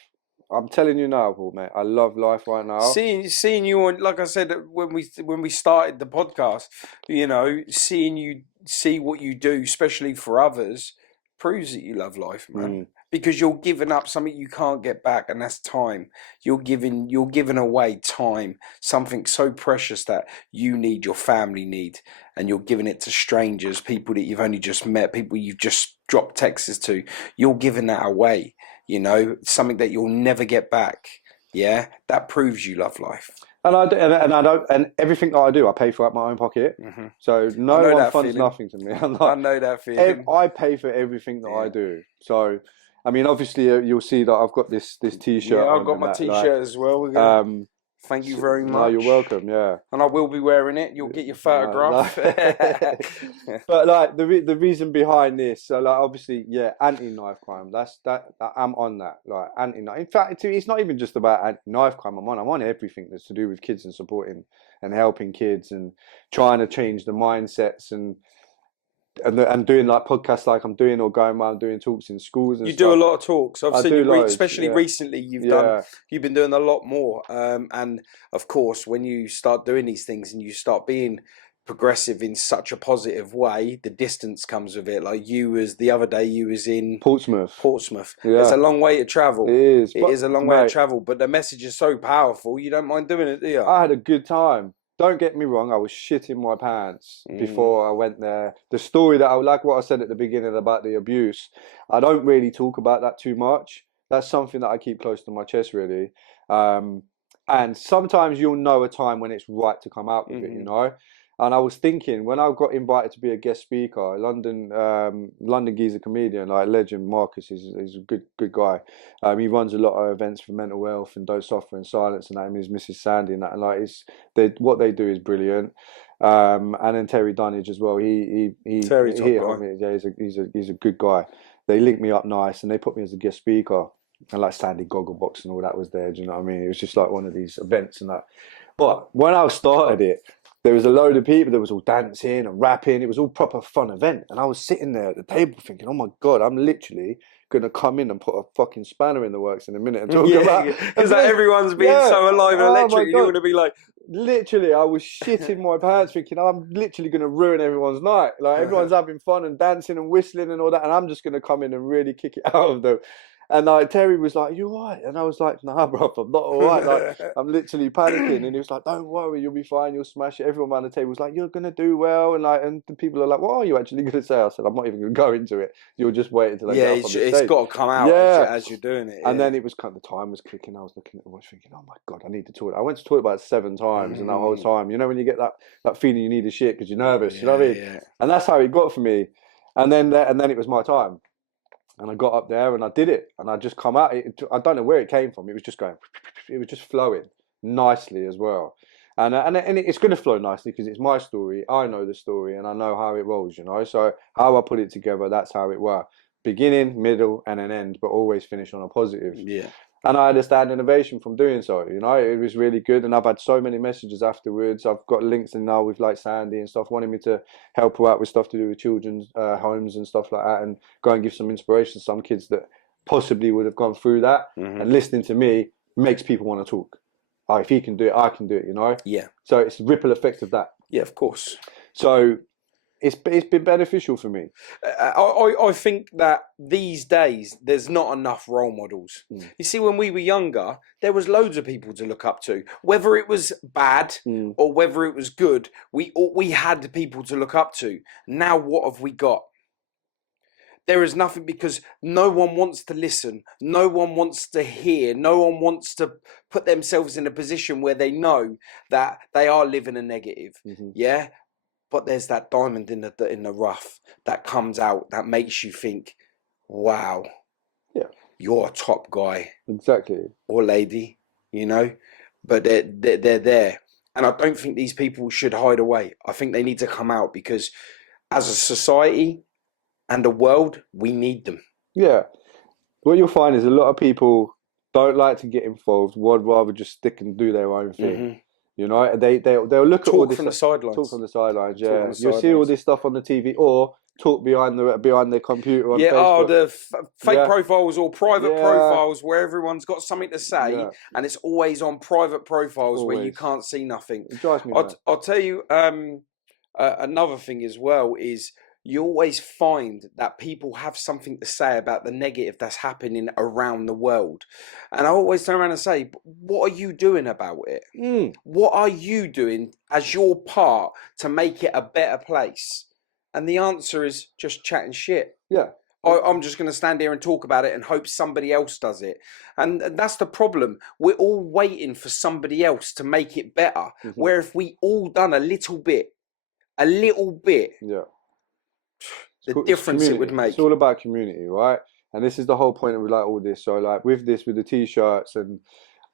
I'm telling you now, Paul, mate. I love life right now. Seeing you on, like I said when we started the podcast, you know, seeing you see what you do, especially for others, proves that you love life, man. Because you're giving up something you can't get back, and that's time. You're giving away time, something so precious that you need, your family need, and you're giving it to strangers, people that you've only just met, people you've just dropped texts to. You're giving that away, you know, something that you'll never get back. Yeah, that proves you love life. And and everything that I do, I pay for out my own pocket. So no one funds nothing to me. I know that feeling. I pay for everything that I do. So, I mean, obviously, you'll see that I've got this T-shirt. Yeah, I've got my T-shirt as well. Thank you very much. No, you're welcome. Yeah, and I will be wearing it. You'll get your photograph. But like the reason behind this, so like obviously, yeah, anti-knife crime. I'm on that. Like anti-knife. In fact, it's not even just about anti-knife crime. I'm on everything that's to do with kids and supporting and helping kids and trying to change the mindsets and doing like podcasts like I'm doing, or going around doing talks in schools and you stuff. do a lot of talks. I've seen you, especially yeah. recently. You've been doing a lot more. And of course, when you start doing these things and you start being progressive in such a positive way, the distance comes with it. Like the other day, you was in Portsmouth. Yeah. It's a long way to travel. It is. It is a long way to travel, but the message is so powerful. You don't mind doing it, do you? I had a good time. Don't get me wrong, I was shitting my pants before I went there. The story that like what I said at the beginning about the abuse, I don't really talk about that too much. That's something that I keep close to my chest, really. And sometimes you'll know a time when it's right to come out with it, you know. And I was thinking, when I got invited to be a guest speaker, London geezer comedian, like legend Marcus, he's a good guy. He runs a lot of events for mental health and Don't Suffer in Silence, and that, and his Mrs. Sandy and that, and like what they do is brilliant. And then Terry Dunnage as well. Terry's top guy. Yeah, he's a good guy. They linked me up nice, and they put me as a guest speaker. And like Sandy Gogglebox and all that was there. Do you know what I mean? It was just like one of these events and that. But when I started it, there was a load of people that was all dancing and rapping. It was all proper fun event. And I was sitting there at the table thinking, oh my God, I'm literally going to come in and put a fucking spanner in the works in a minute and talk about it. Because like everyone's being so alive and electric. You want to be like... Literally, I was shitting my pants thinking, I'm literally going to ruin everyone's night. Like everyone's having fun and dancing and whistling and all that. And I'm just going to come in and really kick it out of them. And like Terry was like, "You all right?" And I was like, "Nah, bro, I'm not all right. Like, I'm literally panicking." And he was like, "Don't worry, you'll be fine. You'll smash it." Everyone around the table was like, "You're gonna do well." And the people are like, "What are you actually gonna say?" I said, "I'm not even gonna go into it. You'll just wait until I get up on the stage." It's got to come out as you're doing it. And then it was kind of the time was clicking. I was looking at the watch, thinking, "Oh my God, I need to toilet." I went to toilet about 7 times, and that whole time, you know, when you get that feeling you need a shit because you're nervous, you know what I mean? Yeah. And that's how it got for me. And then it was my time. And I got up there and I did it, and I just come out. I don't know where it came from. It was just going. It was just flowing nicely as well, and it's going to flow nicely because it's my story. I know the story, and I know how it rolls. You know, so how I put it together, that's how it works. Beginning, middle, and an end, but always finish on a positive. Yeah. And I had a standing ovation from doing so. You know, it was really good. And I've had so many messages afterwards. I've got links in now with like Sandy and stuff, wanting me to help her out with stuff to do with children's homes and stuff like that, and go and give some inspiration to some kids that possibly would have gone through that. And listening to me makes people want to talk. Oh, if he can do it, I can do it, you know? Yeah. So it's the ripple effect of that. Yeah, of course. So it's been beneficial for me. I think that these days there's not enough role models. You see, when we were younger, there was loads of people to look up to. Whether it was bad or whether it was good, we had people to look up to. Now what have we got? There is nothing, because no one wants to listen. No one wants to hear. No one wants to put themselves in a position where they know that they are living a negative. Yeah? But there's that diamond in the rough that comes out that makes you think, wow, you're a top guy. Exactly. Or lady, you know? But they're there. And I don't think these people should hide away. I think they need to come out, because as a society and a world, we need them. Yeah. What you'll find is a lot of people don't like to get involved, would rather just stick and do their own thing. You know, they'll look at all this from the sidelines. Talk from the sidelines, yeah. You'll see all this stuff on the TV, or talk behind the computer on Facebook. The fake profiles or private profiles where everyone's got something to say, and it's always on private profiles where you can't see nothing. It drives me mad. I'll tell you, another thing as well is you always find that people have something to say about the negative that's happening around the world. And I always turn around and say, what are you doing about it? What are you doing as your part to make it a better place? And the answer is just chatting shit. Yeah. I'm just going to stand here and talk about it and hope somebody else does it. And that's the problem. We're all waiting for somebody else to make it better. Where if we all done a little bit, yeah, the difference it would make. It's all about community, right? And this is the whole point of like all this. So like with the t-shirts, and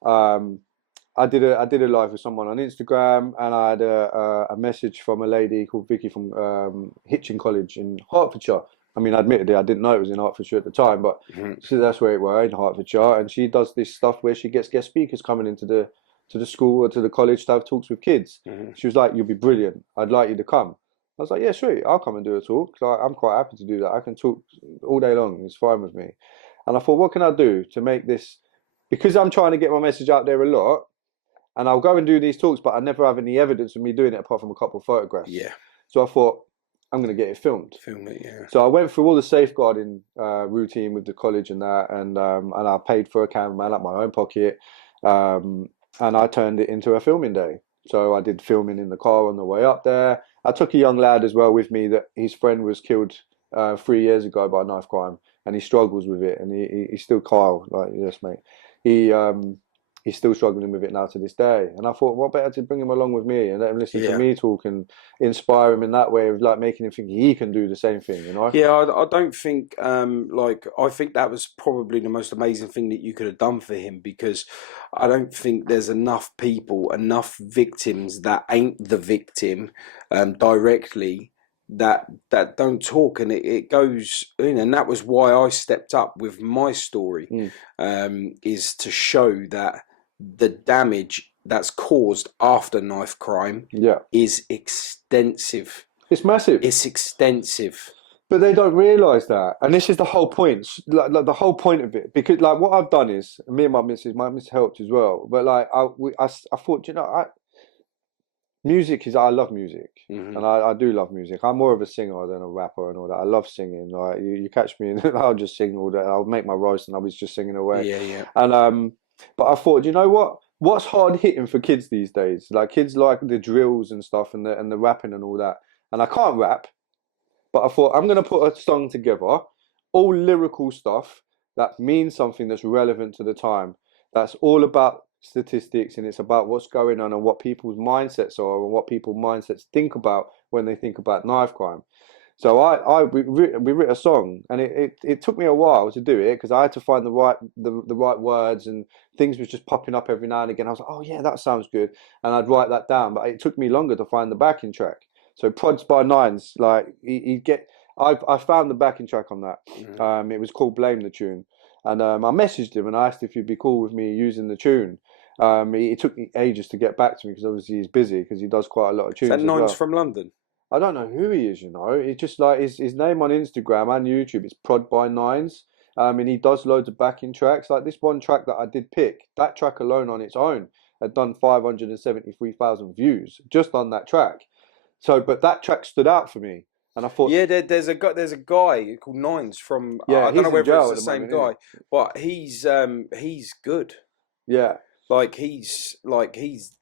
I did a live with someone on Instagram, and I had a message from a lady called Vicky from Hitchin College in Hertfordshire. I mean, admittedly, I didn't know it was in Hertfordshire at the time, but so that's where it were, in Hertfordshire. And she does this stuff where she gets guest speakers coming into the school or to the college to have talks with kids. She was like, "You'll be brilliant. I'd like you to come." I was like, "Yeah, sure, I'll come and do a talk. Like, I'm quite happy to do that. I can talk all day long. It's fine with me." And I thought, what can I do to make this? Because I'm trying to get my message out there a lot, and I'll go and do these talks, but I never have any evidence of me doing it apart from a couple of photographs. Yeah. So I thought, I'm going to get it filmed. Film it, yeah. So I went through all the safeguarding routine with the college and that, and I paid for a cameraman out of my own pocket, and I turned it into a filming day. So I did filming in the car on the way up there. I took a young lad as well with me that his friend was killed 3 years ago by a knife crime, and he struggles with it, and he's still Kyle, like, yes, mate. He's still struggling with it now to this day. And I thought, what better to bring him along with me and let him listen to me talk and inspire him in that way of like making him think he can do the same thing, you know? Yeah, I don't think, I think that was probably the most amazing thing that you could have done for him, because I don't think there's enough people, enough victims that ain't the victim directly that don't talk, and it goes in. And that was why I stepped up with my story, is to show that the damage that's caused after knife crime is extensive. It's massive. It's extensive. But they don't realise that, and this is the whole point. Like the whole point of it, because like what I've done is, me and my missus helped as well. But like I thought, you know, music is, I love music, and I do love music. I'm more of a singer than a rapper and all that. I love singing. Like you catch me, and I'll just sing all day. I'll make my roast, and I was just singing away. Yeah. And but I thought, you know what? What's hard hitting for kids these days? Like kids like the drills and stuff, and the rapping and all that. And I can't rap, but I thought I'm gonna put a song together, all lyrical stuff that means something that's relevant to the time. That's all about statistics, and it's about what's going on and what people's mindsets are and what people's mindsets think about when they think about knife crime. So we wrote a song, and it took me a while to do it because I had to find the right words, and things was just popping up every now and again. I was like, oh yeah, that sounds good, and I'd write that down. But it took me longer to find the backing track. So Prods by Nines, like I found the backing track on that. It was called Blame the Tune, and I messaged him and I asked if he'd be cool with me using the tune. It took me ages to get back to me because obviously he's busy because he does quite a lot of tunes. Is that Nines from London? I don't know who he is, you know. It's just like his name on Instagram and YouTube. It's Prod by Nines. And he does loads of backing tracks. Like this one track that I did pick, that track alone on its own had done 573,000 views just on that track. So, but that track stood out for me, and I thought, yeah, there's a guy called Nines from. I don't know whether it's the same guy, but he's good. Yeah, he's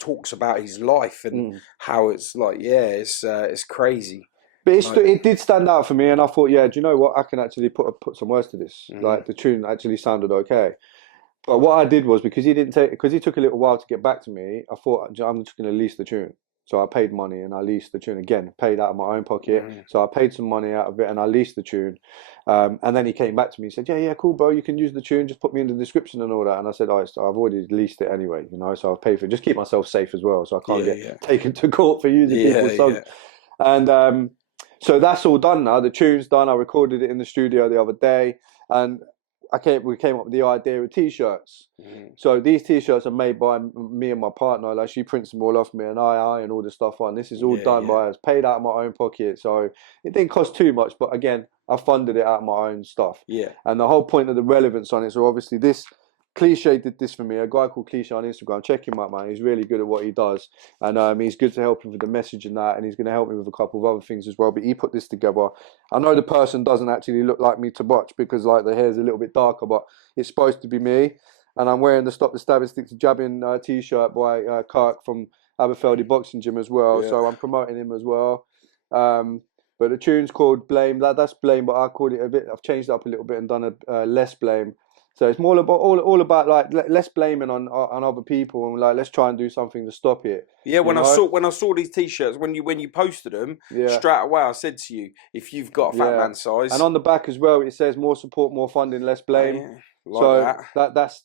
talks about his life and how it's like, it's crazy. But it did stand out for me, and I thought, yeah, do you know what? I can actually put some words to this. Like the tune actually sounded okay. But what I did was, because he took a little while to get back to me, I thought I'm just going to lease the tune. So I paid money and I leased the tune again, paid out of my own pocket. So I paid some money out of it and I leased the tune. And then he came back to me and said, yeah, cool, bro, you can use the tune, just put me in the description and all that. And I said, I've already leased it anyway, you know, so I've paid for it. Just keep myself safe as well, so I can't get taken to court for using people's songs. And so that's all done now. The tune's done. I recorded it in the studio the other day. And we came up with the idea of t-shirts. So these t-shirts are made by me and my partner. Like, she prints them all off me, and I and all the stuff on. This is all done by us, paid out of my own pocket. So it didn't cost too much, but again, I funded it out of my own stuff. Yeah. And the whole point of the relevance on it, so obviously this Cliche did this for me. A guy called Cliche on Instagram. Check him out, man. He's really good at what he does, and he's good to help him with the message and that. And he's going to help me with a couple of other things as well. But he put this together. I know the person doesn't actually look like me to watch because like the hair's a little bit darker, but it's supposed to be me. And I'm wearing the Stop the Stabbing Stick to Jabbing t-shirt by Kirk from Aberfeldy Boxing Gym as well. Yeah. So I'm promoting him as well. But the tune's called Blame. That's Blame, but I called it a bit. I've changed it up a little bit and done a less blame. So it's more about all about like less blaming on other people and like let's try and do something to stop it. Yeah, when I saw these t-shirts when you posted them, straight away I said to you, if you've got a fat man size, and on the back as well it says more support, more funding, less blame. That's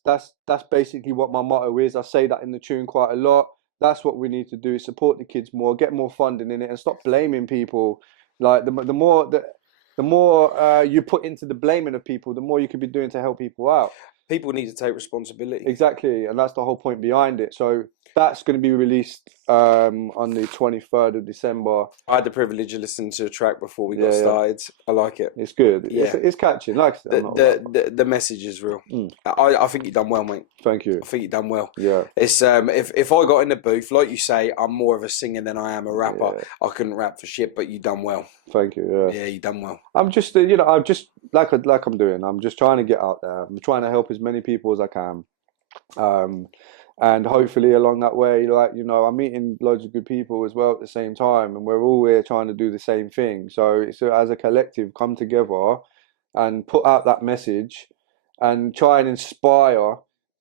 basically what my motto is. I say that in the tune quite a lot. That's what we need to do: support the kids more, get more funding in it, and stop blaming people. Like the more you put into the blaming of people, the more you could be doing to help people out. People need to take responsibility. Exactly, and that's the whole point behind it. So that's going to be released on the 23rd of December. I had the privilege of listening to a track before we got started. I like it. It's good. Yeah. It's catchy. Like I said, the message is real. I think you've done well, mate. Thank you. I think you've done well. Yeah. It's if I got in the booth, like you say, I'm more of a singer than I am a rapper. Yeah. I couldn't rap for shit, but you done well. Thank you. Yeah, you done well. I'm just I'm just like I'm doing. I'm just trying to get out there. I'm trying to help as many people as I can. And hopefully along that way, like, I'm meeting loads of good people as well at the same time, and we're all here trying to do the same thing. So as a collective, come together and put out that message and try and inspire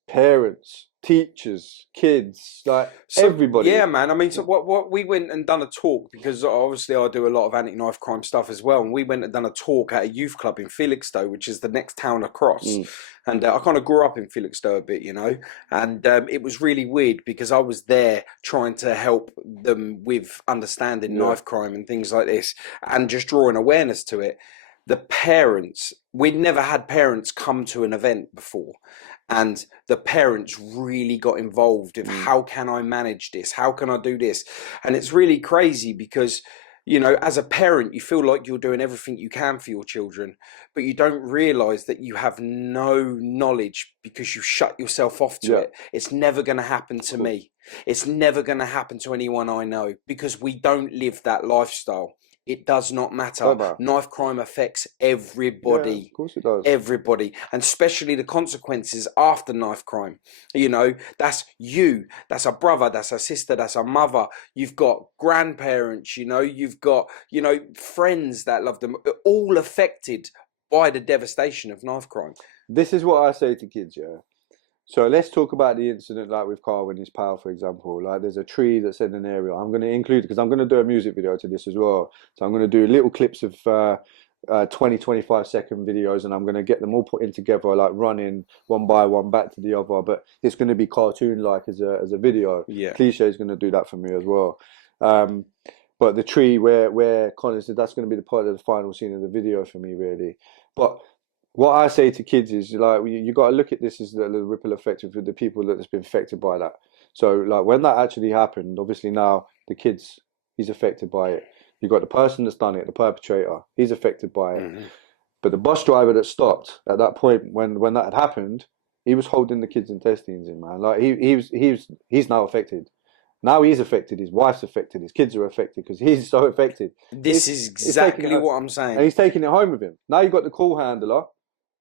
parents, teachers, kids, like everybody. Yeah, man. I mean, so what we went and done a talk, because obviously I do a lot of anti-knife crime stuff as well, and we went and done a talk at a youth club in Felixstowe, which is the next town across. And I kind of grew up in Felixstowe a bit, and it was really weird because I was there trying to help them with understanding knife crime and things like this, and just drawing awareness to it. The parents, we'd never had parents come to an event before, and the parents really got involved with how can I manage this? How can I do this? And it's really crazy because, as a parent, you feel like you're doing everything you can for your children, but you don't realise that you have no knowledge because you shut yourself off to it. It's never going to happen to me. It's never going to happen to anyone I know because we don't live that lifestyle. It does not matter. Knife crime affects everybody. Yeah, of course it does. Everybody. And especially the consequences after knife crime. That's you. That's a brother. That's a sister. That's a mother. You've got grandparents, you've got, friends that love them. All affected by the devastation of knife crime. This is what I say to kids, So let's talk about the incident like with Carl and his pal, for example. Like there's a tree that's in an area. I'm going to include, because I'm going to do a music video to this as well. So I'm going to do little clips of 20-25 second videos, and I'm going to get them all put in together, like running one by one back to the other. But it's going to be cartoon-like as a video. Yeah. Cliche is going to do that for me as well. But the tree where Connor said, that's going to be the part of the final scene of the video for me, really. But what I say to kids is, like, you got to look at this as the ripple effect of the people that's been affected by that. So, like, when that actually happened, obviously now the kids, he's affected by it. You got the person that's done it, the perpetrator, he's affected by it. But the bus driver that stopped at that point when that had happened, he was holding the kids' intestines in, man. Like he's now affected. Now he's affected, his wife's affected, his kids are affected because he's so affected. This is exactly what I'm saying. And he's taking it home with him. Now you've got the call handler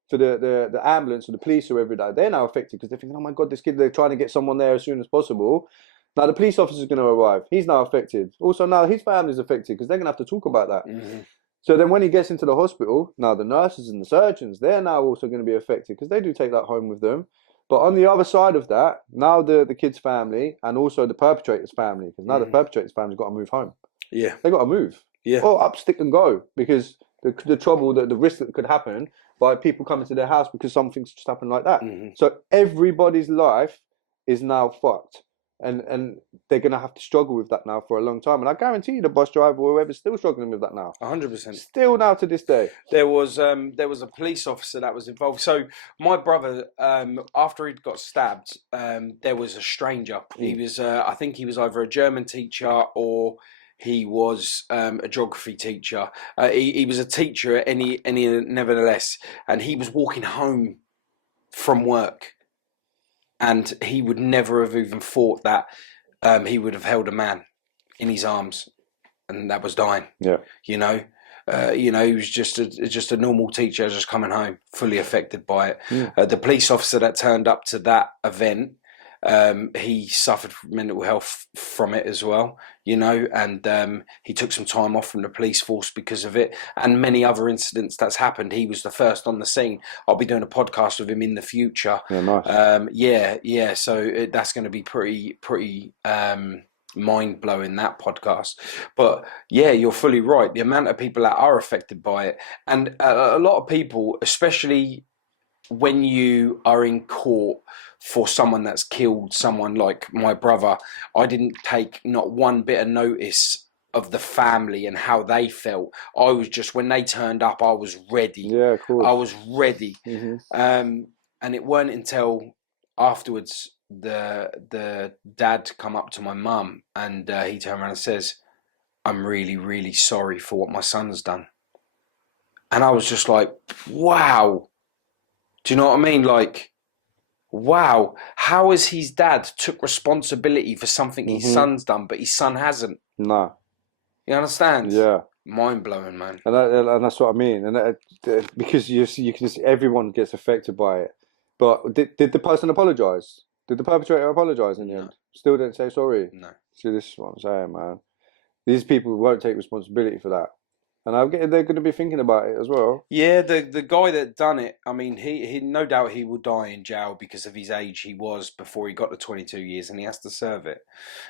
for the ambulance or the police or whoever that. They're now affected because they're thinking, oh my God, this kid, they're trying to get someone there as soon as possible. Now the police officer's going to arrive. He's now affected. Also now his family's affected because they're going to have to talk about that. So then when he gets into the hospital, now the nurses and the surgeons, they're now also going to be affected because they do take that home with them. But on the other side of that, now the kid's family and also the perpetrator's family, because now the perpetrator's family's got to move home. Yeah. They got to move. Yeah. Or up, stick and go, because the trouble, the risk that could happen by people coming to their house because something's just happened like that. So everybody's life is now fucked. And they're going to have to struggle with that now for a long time. And I guarantee you the bus driver or whoever's still struggling with that now. 100%. Still now to this day. There was a police officer that was involved. So my brother, after he'd got stabbed, there was a stranger. He was, I think he was either a German teacher or he was a geography teacher. He was a teacher any nevertheless. And he was walking home from work. and he would never have even thought that he would have held a man in his arms, and that was dying. Yeah. You know, he was just a normal teacher, just coming home, fully affected by it. The police officer that turned up to that event, he suffered mental health from it as well, you know, and he took some time off from the police force because of it, and many other incidents that's happened. He was the first on the scene. I'll be doing a podcast with him in the future. Yeah, nice. Yeah. So that's going to be pretty mind blowing, that podcast. But yeah, you're fully right. The amount of people that are affected by it, and a lot of people, especially when you are in court for someone that's killed someone like my brother, I didn't take not one bit of notice of the family and how they felt. I was just, when they turned up, I was ready. Yeah, of course. I was ready. And it weren't until afterwards the dad come up to my mum, and he turned around and says, "I'm really, really sorry for what my son's done." And I was just like, wow. Do you know what I mean? Like, wow, how has his dad took responsibility for something his son's done, but his son hasn't? No. You understand? Yeah. Mind blowing, man. And that's what I mean. And because you can see everyone gets affected by it. But did the person apologise? Did the perpetrator apologise in the end? Still didn't say sorry? No. See, this is what I'm saying, man. These people won't take responsibility for that. And I'm getting, they're going to be thinking about it as well. Yeah, the guy that done it, I mean, he no doubt he will die in jail because of his age he was before he got the 22 years, and he has to serve it.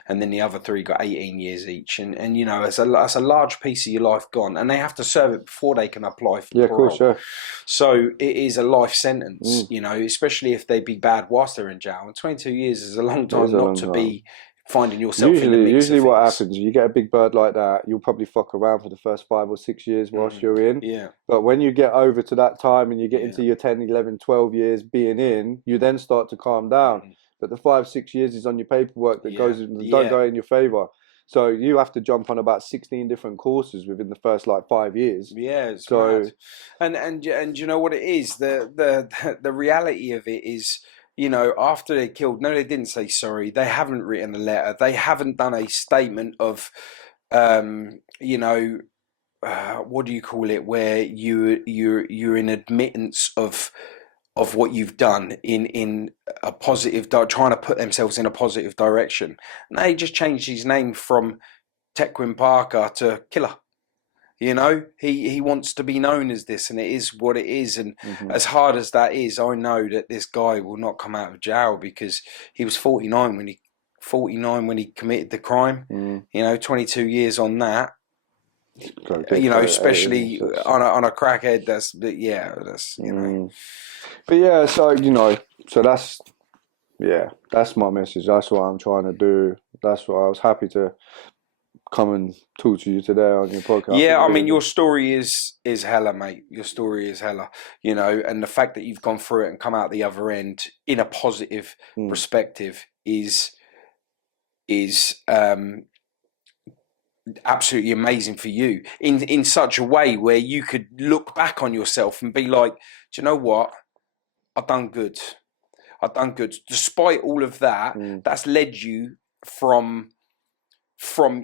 And then the other three got 18 years each. And you know, it's a large piece of your life gone. And they have to serve it before they can apply for parole. Of course, yeah. So it is a life sentence, you know, especially if they be bad whilst they're in jail. And 22 years is a long time not to be finding yourself in the mix. Usually what happens, you get a big bird like that, you'll probably fuck around for the first 5 or 6 years whilst you're in. Yeah. But when you get over to that time and you get into your 10, 11, 12 years being in, you then start to calm down. But the 5, 6 years is on your paperwork that don't go in your favour. So you have to jump on about 16 different courses within the first 5 years. Yeah, it's mad. And you know what it is? The reality of it is, you know, after they killed, no, they didn't say sorry. They haven't written a letter. They haven't done a statement of, you know, what do you call it? Where you're in admittance of what you've done in a positive, trying to put themselves in a positive direction. And they just changed his name from Tequin Parker to Killer. You know, he wants to be known as this, and it is what it is. And as hard as that is, I know that this guy will not come out of jail because he was 49 when he committed the crime. You know, 22 years on that. You know, especially on a crackhead. That's you know. But yeah, so you know, so that's my message. That's what I'm trying to do. That's what I was happy to come and talk to you today on your podcast. Yeah, I mean, your story is hella, mate. Your story is hella, you know, and the fact that you've gone through it and come out the other end in a positive perspective is absolutely amazing for you in such a way where you could look back on yourself and be like, do you know what? I've done good. Despite all of that, that's led you from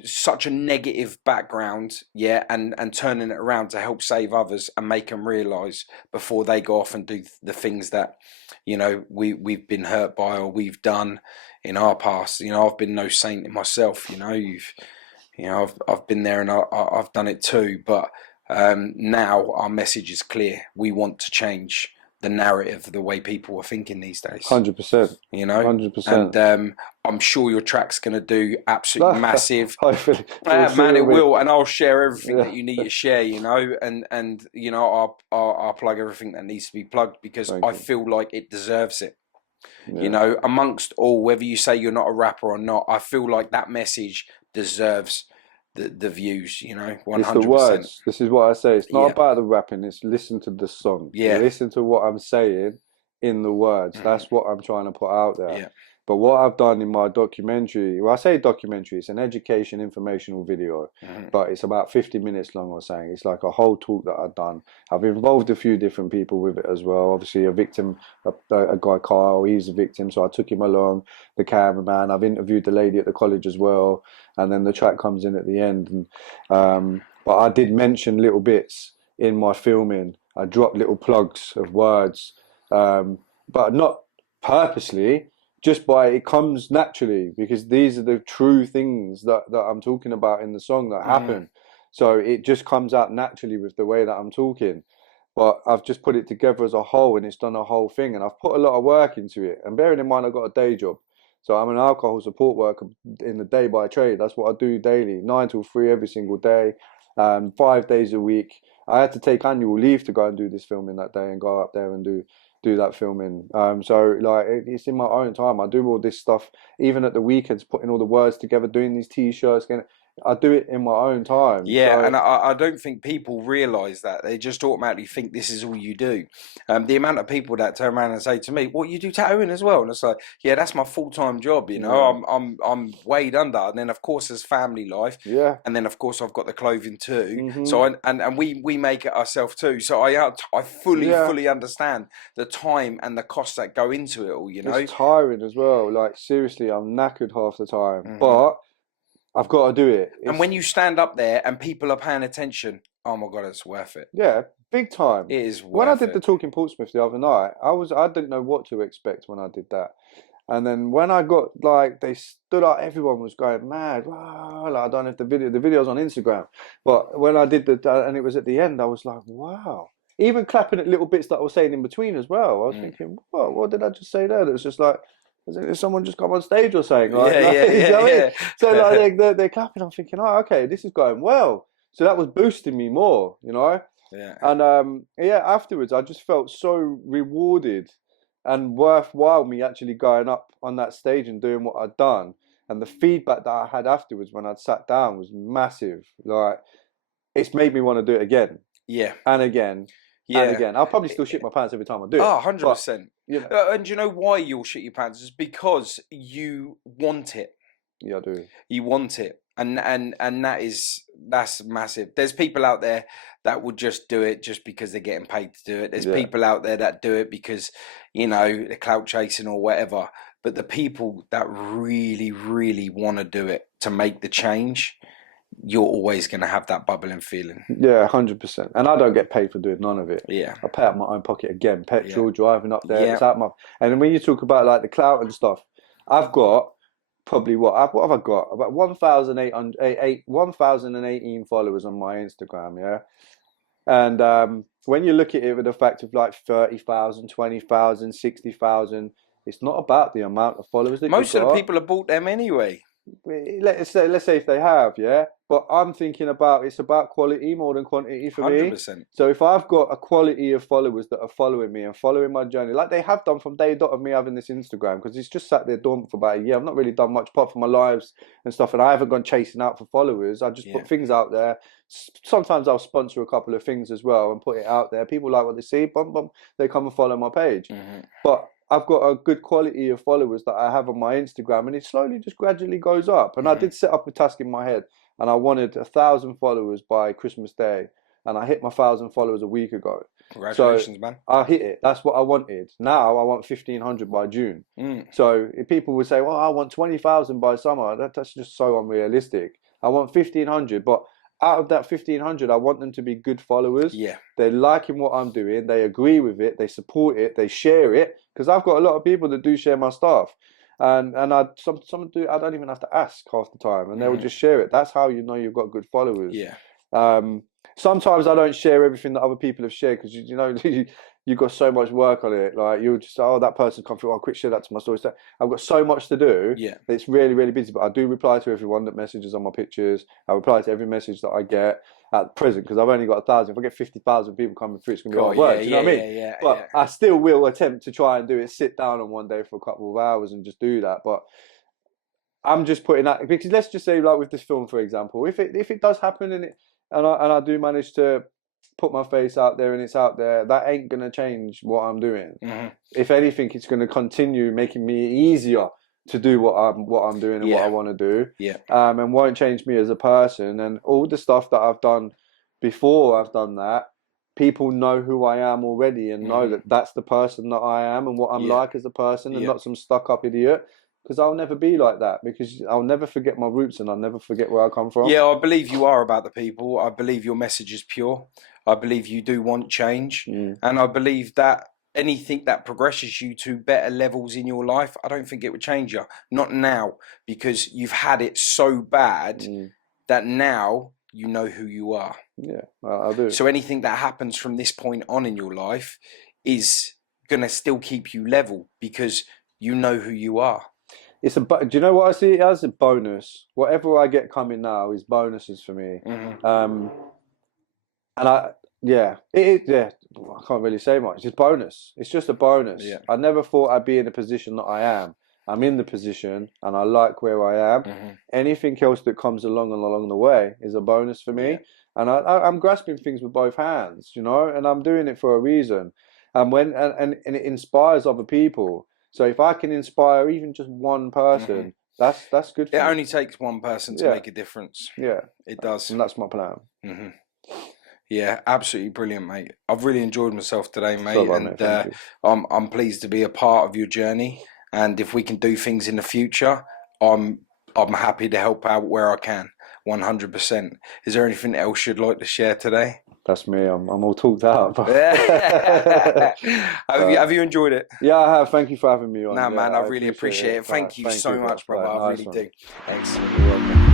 such a negative background, and turning it around to help save others and make them realise before they go off and do the things that, you know, we've been hurt by or we've done in our past. You know, I've been no saint in myself. You know, I've been there and I've done it too. But now our message is clear. We want to change the narrative, the way people are thinking these days. 100%. You know, 100%. And I'm sure your track's going to do absolutely massive. Hopefully, Man, it will, and I'll share everything that you need to share. You know, and you know, I'll plug everything that needs to be plugged because I feel like it deserves it. You know, amongst all, whether you say you're not a rapper or not, I feel like that message deserves the views, you know, 100%. It's the words. This is what I say. It's not about the rapping. It's listen to the song. Yeah. Listen to what I'm saying in the words. That's what I'm trying to put out there. But what I've done in my documentary, well, I say documentary, it's an education informational video, but it's about 50 minutes long or something. It's like a whole talk that I've done. I've involved a few different people with it as well. Obviously, a victim, a guy, Kyle, he's a victim, so I took him along, the cameraman. I've interviewed the lady at the college as well, and then the track comes in at the end. And but I did mention little bits in my filming. I dropped little plugs of words, but not purposely, just by it comes naturally, because these are the true things that I'm talking about in the song that happen. So it just comes out naturally with the way that I'm talking. But I've just put it together as a whole, and it's done a whole thing, and I've put a lot of work into it. And bearing in mind, I've got a day job. So I'm an alcohol support worker in the day by trade. That's what I do daily, 9 till 3 every single day, 5 days a week. I had to take annual leave to go and do this filming that day and go up there and do that filming. So like it's in my own time. I do all this stuff, even at the weekends, putting all the words together, doing these t-shirts. I do it in my own time. Yeah, so, and I don't think people realise that. They just automatically think this is all you do. The amount of people that turn around and say to me, "What, you do tattooing as well?" And it's like, yeah, that's my full-time job. You know, I'm weighed under. And then of course there's family life. Yeah. And then of course I've got the clothing too. So and we make it ourselves too. So I fully understand the time and the costs that go into it all. You know, it's tiring as well. Like seriously, I'm knackered half the time, but I've got to do it. And when you stand up there and people are paying attention, oh my God, it's worth it. Yeah, big time. It is worth it. When I did the talk in Portsmouth the other night, I didn't know what to expect when I did that. And then when I got, like, they stood up, everyone was going mad. Wow, like, I don't know if the video's on Instagram. But when I did and it was at the end, I was like, wow. Even clapping at little bits that I was saying in between as well. I was thinking, what did I just say there? That was just like, did someone just come on stage or something? Like, you know what I mean? So like they're clapping. I'm thinking, oh, okay, this is going well. So that was boosting me more, you know. Yeah. And afterwards, I just felt so rewarded and worthwhile me actually going up on that stage and doing what I'd done. And the feedback that I had afterwards when I'd sat down was massive. Like, it's made me want to do it again. Yeah. And again. Yeah. And again. I'll probably still shit my pants every time I do it. Oh, 100%. You know. And you know why you'll shit your pants? It's because you want it. Yeah, I do. You want it. And that's massive. There's people out there that would just do it just because they're getting paid to do it. There's people out there that do it because, you know, they're clout chasing or whatever. But the people that really, really want to do it to make the change, you're always going to have that bubbling feeling. Yeah, 100%. And I don't get paid for doing none of it. Yeah. I pay out my own pocket again. Petrol, driving up there. It's out my... And then when you talk about like the clout and stuff, I've got probably what have I got? About 1,018 followers on my Instagram, yeah? And when you look at it with the fact of like 30,000, 20,000, 60,000, it's not about the amount of followers that most you've got. of the people have bought them anyway. Let's say if they have, yeah. But I'm thinking it's about quality more than quantity for 100%. me. So if I've got a quality of followers that are following me and following my journey, like they have done from day dot of me having this Instagram, because it's just sat there dormant for about a year. I've not really done much apart from my lives and stuff, and I haven't gone chasing out for followers. I just put things out there. Sometimes I'll sponsor a couple of things as well and put it out there. People like what they see, they come and follow my page. But I've got a good quality of followers that I have on my Instagram, and it slowly just gradually goes up. And I did set up a task in my head, and I wanted 1,000 followers by Christmas Day, and I hit my 1,000 followers a week ago. Congratulations, man. I hit it. That's what I wanted. Now I want 1,500 by June. So if people would say, well, I want 20,000 by summer, that's just so unrealistic. I want 1,500, but out of that 1,500, I want them to be good followers. Yeah. They're liking what I'm doing. They agree with it. They support it. They share it. Because I've got a lot of people that do share my stuff. And some do. I don't even have to ask half the time. And they will just share it. That's how you know you've got good followers. Yeah. Sometimes I don't share everything that other people have shared because, you know, you've got so much work on it. Like, you'll just say, oh, that person come through. I'll quick share that to my stories. I've got so much to do. Yeah. It's really, really busy. But I do reply to everyone that messages on my pictures. I reply to every message that I get at present because I've only got 1,000. If I get 50,000 people coming through, it's going to be hard work. You know what I mean? But I still will attempt to try and do it. Sit down on one day for a couple of hours and just do that. But I'm just putting that because let's just say, like with this film, for example, if it does happen and I do manage to put my face out there and it's out there, that ain't going to change what I'm doing. If anything, it's going to continue making me easier to do what I'm doing and what I want to do. Yeah. And won't change me as a person. And all the stuff that I've done before I've done that, people know who I am already and know that that's the person that I am and what I'm like as a person, and not some stuck up idiot. Because I'll never be like that, because I'll never forget my roots and I'll never forget where I come from. Yeah, I believe you are about the people. I believe your message is pure. I believe you do want change. And I believe that anything that progresses you to better levels in your life, I don't think it would change you. Not now, because you've had it so bad that now you know who you are. Yeah, I do. So anything that happens from this point on in your life is going to still keep you level, because you know who you are. Do you know what I see it as? A bonus. Whatever I get coming now is bonuses for me. And I can't really say much. It's bonus. It's just a bonus. Yeah. I never thought I'd be in the position that I am. I'm in the position and I like where I am. Anything else that comes along the way is a bonus for me. And I'm grasping things with both hands, you know, and I'm doing it for a reason. And and it inspires other people. So if I can inspire even just one person, that's good for me. It only takes one person to make a difference. Yeah. It does. And that's my plan. Yeah, absolutely brilliant, mate. I've really enjoyed myself today, mate. So right, mate. I'm pleased to be a part of your journey. And if we can do things in the future, I'm happy to help out where I can. 100%. Is there anything else you'd like to share today? That's me. I'm all talked out. Have you enjoyed it? Yeah, I have. Thank you for having me on. No, man, I really appreciate it. Thank you so much, brother. I really do. Excellent.